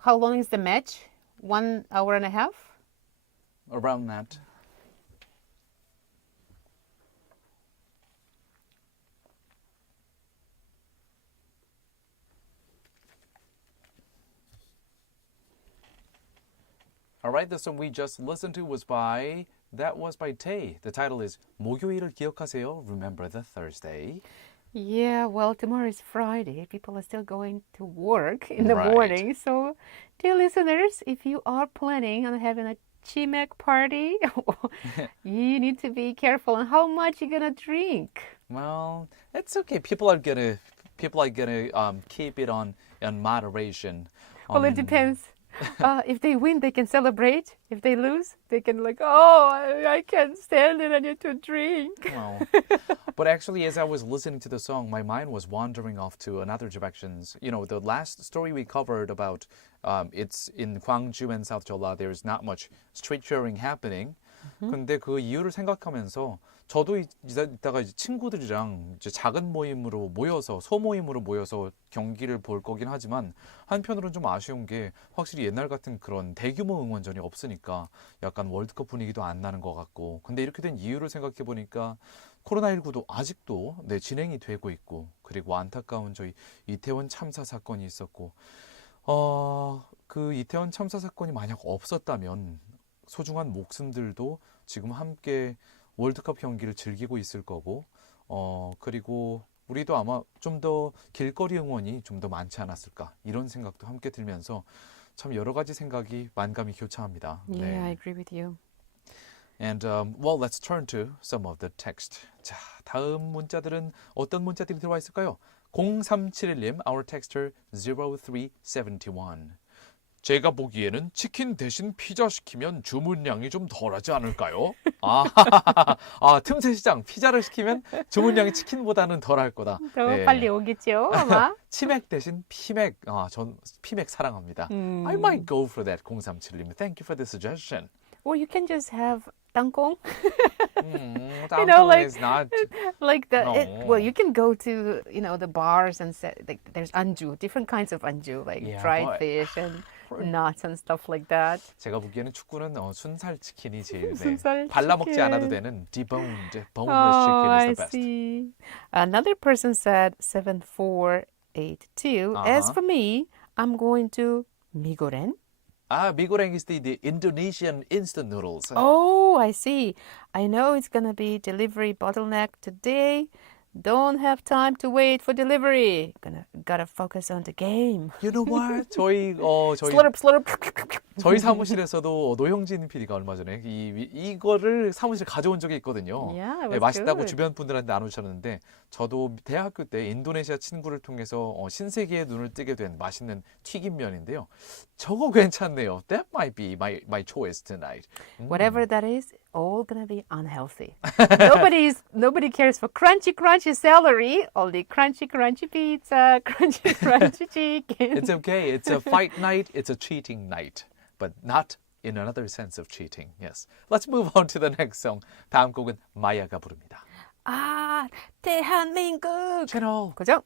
How long is the match? 1 hour and a half? Around that. All right, the song we just listened to was by Tae. The title is 목요일을 기억하세요. Remember the Thursday. Yeah, well, tomorrow is Friday. People are still going to work in the Right. morning. So, dear listeners, if you are planning on having a chimek party, you need to be careful on how much you're gonna drink. Well, it's okay. People are gonna keep it on in moderation. Well, it depends. If they win, they can celebrate. If they lose, they can I can't stand it. I need to drink. Well, but actually, as I was listening to the song, my mind was wandering off to another directions. You know, the last story we covered about it's in Gwangju and South Jeolla. There's not much street cheering happening. 근데 그 이유를 생각하면서 저도 이따가 이제 친구들이랑 이제 작은 모임으로 모여서 소모임으로 모여서 경기를 볼 거긴 하지만 한편으로는 좀 아쉬운 게 확실히 옛날 같은 그런 대규모 응원전이 없으니까 약간 월드컵 분위기도 안 나는 것 같고 근데 이렇게 된 이유를 생각해 보니까 코로나19도 아직도 진행이 되고 있고 그리고 안타까운 저희 이태원 참사 사건이 있었고 그 이태원 참사 사건이 만약 없었다면 소중한 목숨들도 지금 함께 월드컵 경기를 즐기고 있을 거고 그리고 우리도 아마 좀 더 길거리 응원이 좀 더 많지 않았을까 이런 생각도 함께 들면서 참 여러 가지 생각이 만감이 교차합니다. Yeah, I agree with you. And well, let's turn to some of the text. 자, 다음 문자들은 어떤 문자들이 들어와 있을까요? 0371님, our texter 0371. 제가 보기에는 치킨 대신 피자 시키면 주문량이 좀 덜하지 않을까요? 아, 틈새 시장. 피자를 시키면 주문량이 치킨보다는 덜할 거다. 더 네. 빨리 오겠죠, 아마. 치맥 대신 피맥. 전 피맥 사랑합니다. I might go for that. 037님. Thank you for the suggestion. Or you can just have 땅콩. You know, like- is not. Like No. well, you can go to, the bars and say, like, there's anju, different kinds of anju, like Yeah, dried but- fish and nuts and stuff like that. 제가 보기에는 축구는 순살 치킨이 제일 순살 발라먹지 치킨. 않아도 되는 deboned, boneless Oh, chicken is I the best. see. Another person said 7482. As Uh-huh. for me, I'm going to 미고랭. 미고랭 is the Indonesian instant noodles. Oh, I see. I know it's gonna be delivery bottleneck today. Don't have time to wait for delivery. Gotta focus on the game. You know what? 저희 Slurp, slurp. 저희 사무실에서도 노형진 PD가 얼마 전에 이거를 사무실 가져온 적이 있거든요. Yeah, it 네, was 맛있다고 good. 주변 분들한테 나누셨는데 저도 대학교 때 인도네시아 친구를 통해서 신세계의 눈을 뜨게 된 맛있는 튀김면인데요. 저거 괜찮네요. That might be my choice tonight. Whatever that is, all gonna be unhealthy. Nobody cares for crunchy celery. Only crunchy pizza, crunchy chicken. It's okay. It's a fight night. It's a cheating night. But not in another sense of cheating. Yes. Let's move on to the next song. 다음 곡은 마야가 부릅니다. 아, 대한민국. 채널. 그죠?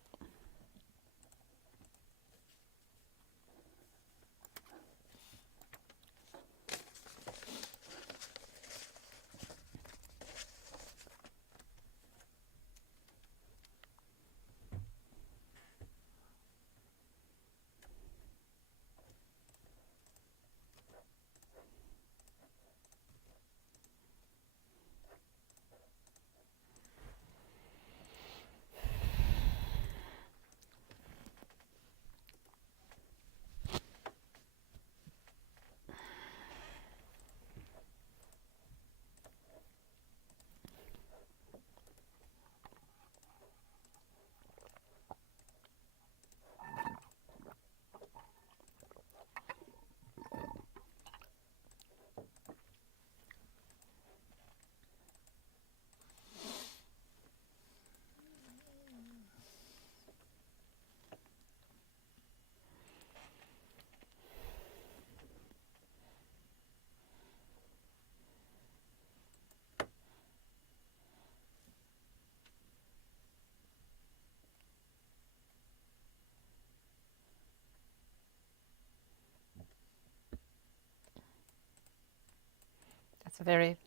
That's a very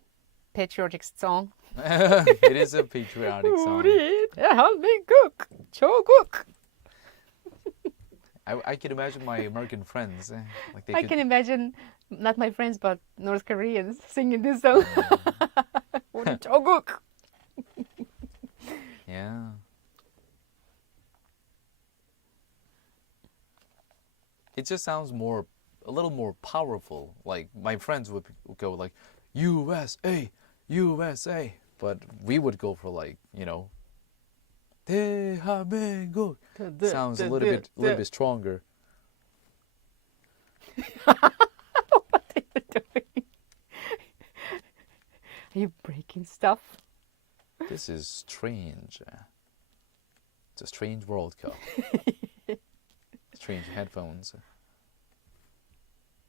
patriotic song. It is a patriotic song. 우리 대한민국 조국. I can imagine my American friends. Like they I can imagine not my friends but North Koreans singing this song. 우리 조국. Yeah. It just sounds a little more powerful. Like my friends would go like USA, USA, but we would go for like, 대한민국. Sounds a little bit stronger. What are you doing? Are you breaking stuff? This is strange. It's a strange World Cup. Strange headphones.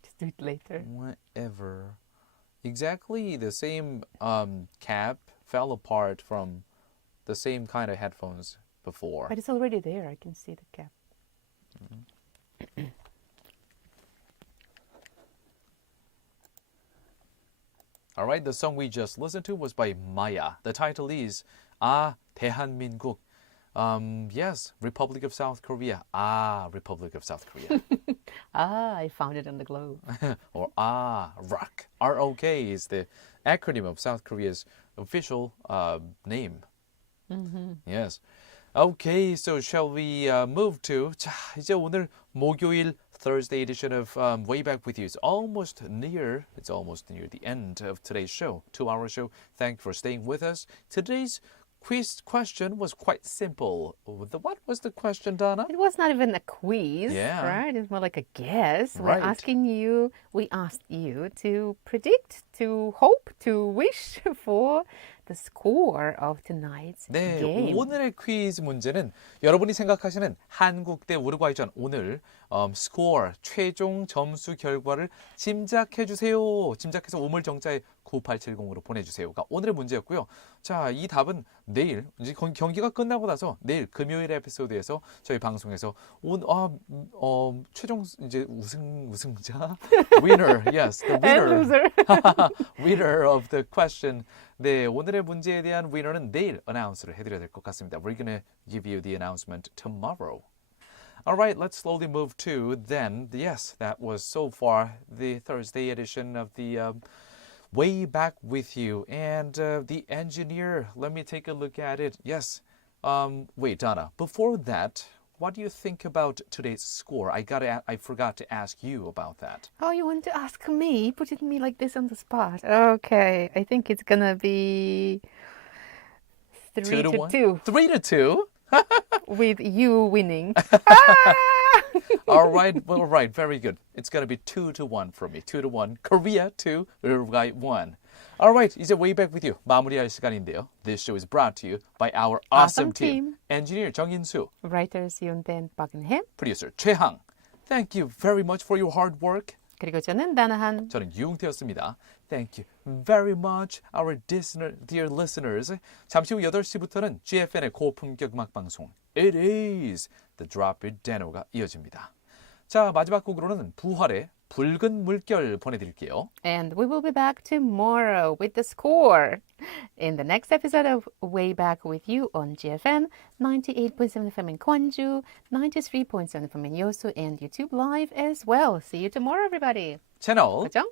Just do it later. Whatever. Exactly the same cap fell apart from the same kind of headphones before. But it's already there. I can see the cap. All right, the song we just listened to was by Maya. The title is 대한민국. Yes, Republic of South Korea. Republic of South Korea. I found it on the globe. Or ROK. ROK is the acronym of South Korea's official name. Yes. Okay, so shall we move to 자, 이제 오늘 목요일 Thursday edition of Way Back With You is almost near the end of today's show, 2-hour show. Thank you for staying with us. Today's quiz question was quite simple. What was the question, Donna? It was not even a quiz, Yeah. right? It's more like a guess. Right. We asked you to predict, to hope, to wish for the score of tonight's 네, game. 오늘의 퀴즈 문제는 여러분이 생각하시는 한국 대 우루과이전 오늘 스코어 최종 점수 결과를 짐작해 주세요. 짐작해서 우물정자에 9870으로 보내주세요가 오늘의 문제였고요. 자, 이 답은 내일 이제 경기가 끝나고 나서 내일 금요일 에피소드에서 저희 방송에서 최종 이제 우승자 winner, yes, the And winner, loser. winner of the question. 네, 오늘의 문제에 대한 winner는 내일 announce를 해드려야 될 것 같습니다. We're gonna give you the announcement tomorrow. All right, let's slowly move to then. Yes, that was so far the Thursday edition of the Way Back With You. And the engineer, let me take a look at it. Yes, wait, Donna, before that, what do you think about today's score? I forgot to ask you about that. Oh, you want to ask me? Putting me like this on the spot. Okay, I think it's gonna be 3 to 2. 3 to 2? With you winning. All right, very good. It's going to be 2 to 1 for me. 2 to 1. Korea 2, Uruguay 1. All right, 이제 Way Back With You 마무리할 시간인데요. This show is brought to you by our awesome team. Engineer 정인수, Writers 윤된 박은혜. Producer 최항. Thank you very much for your hard work. 그리고 저는 나나한. 저는 유웅태였습니다. Thank you very much, our dear listeners. 잠시 후 8시부터는 GFN의 고품격 음악방송 It is the Drop It Dano가 이어집니다. 자, 마지막 곡으로는 부활의 붉은 물결 보내드릴게요. And we will be back tomorrow with the score in the next episode of Way Back With You on GFN 98.7 FM in Gwangju, 93.7 FM in Yosu, and YouTube Live as well. See you tomorrow, everybody. 채널 고정.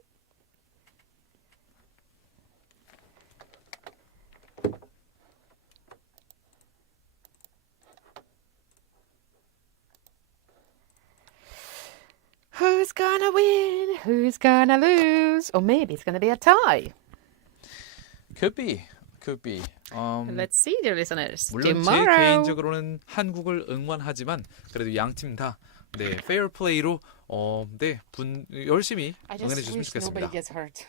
Who's gonna win? Who's gonna lose? Or maybe it's gonna be a tie. could be. Let's see, dear listeners. 물론 제 tomorrow. 개인적으로는 한국을 응원하지만 그래도 양 팀 다 네, 페어 플레이로 열심히 응원해 주셨으면 좋겠습니다. Nobody gets hurt.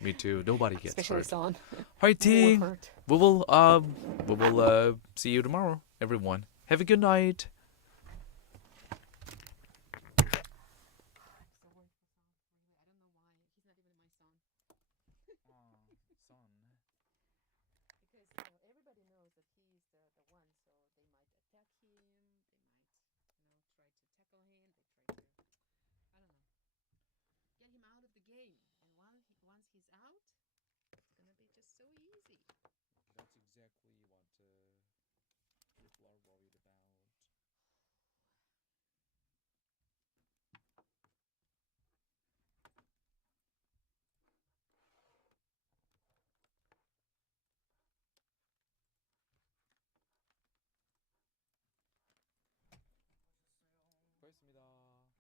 Me too. Nobody gets Especially hurt. Son. 화이팅! hurt. We will see you tomorrow, everyone. Have a good night. That's exactly what people are worried about. 고맙습니다.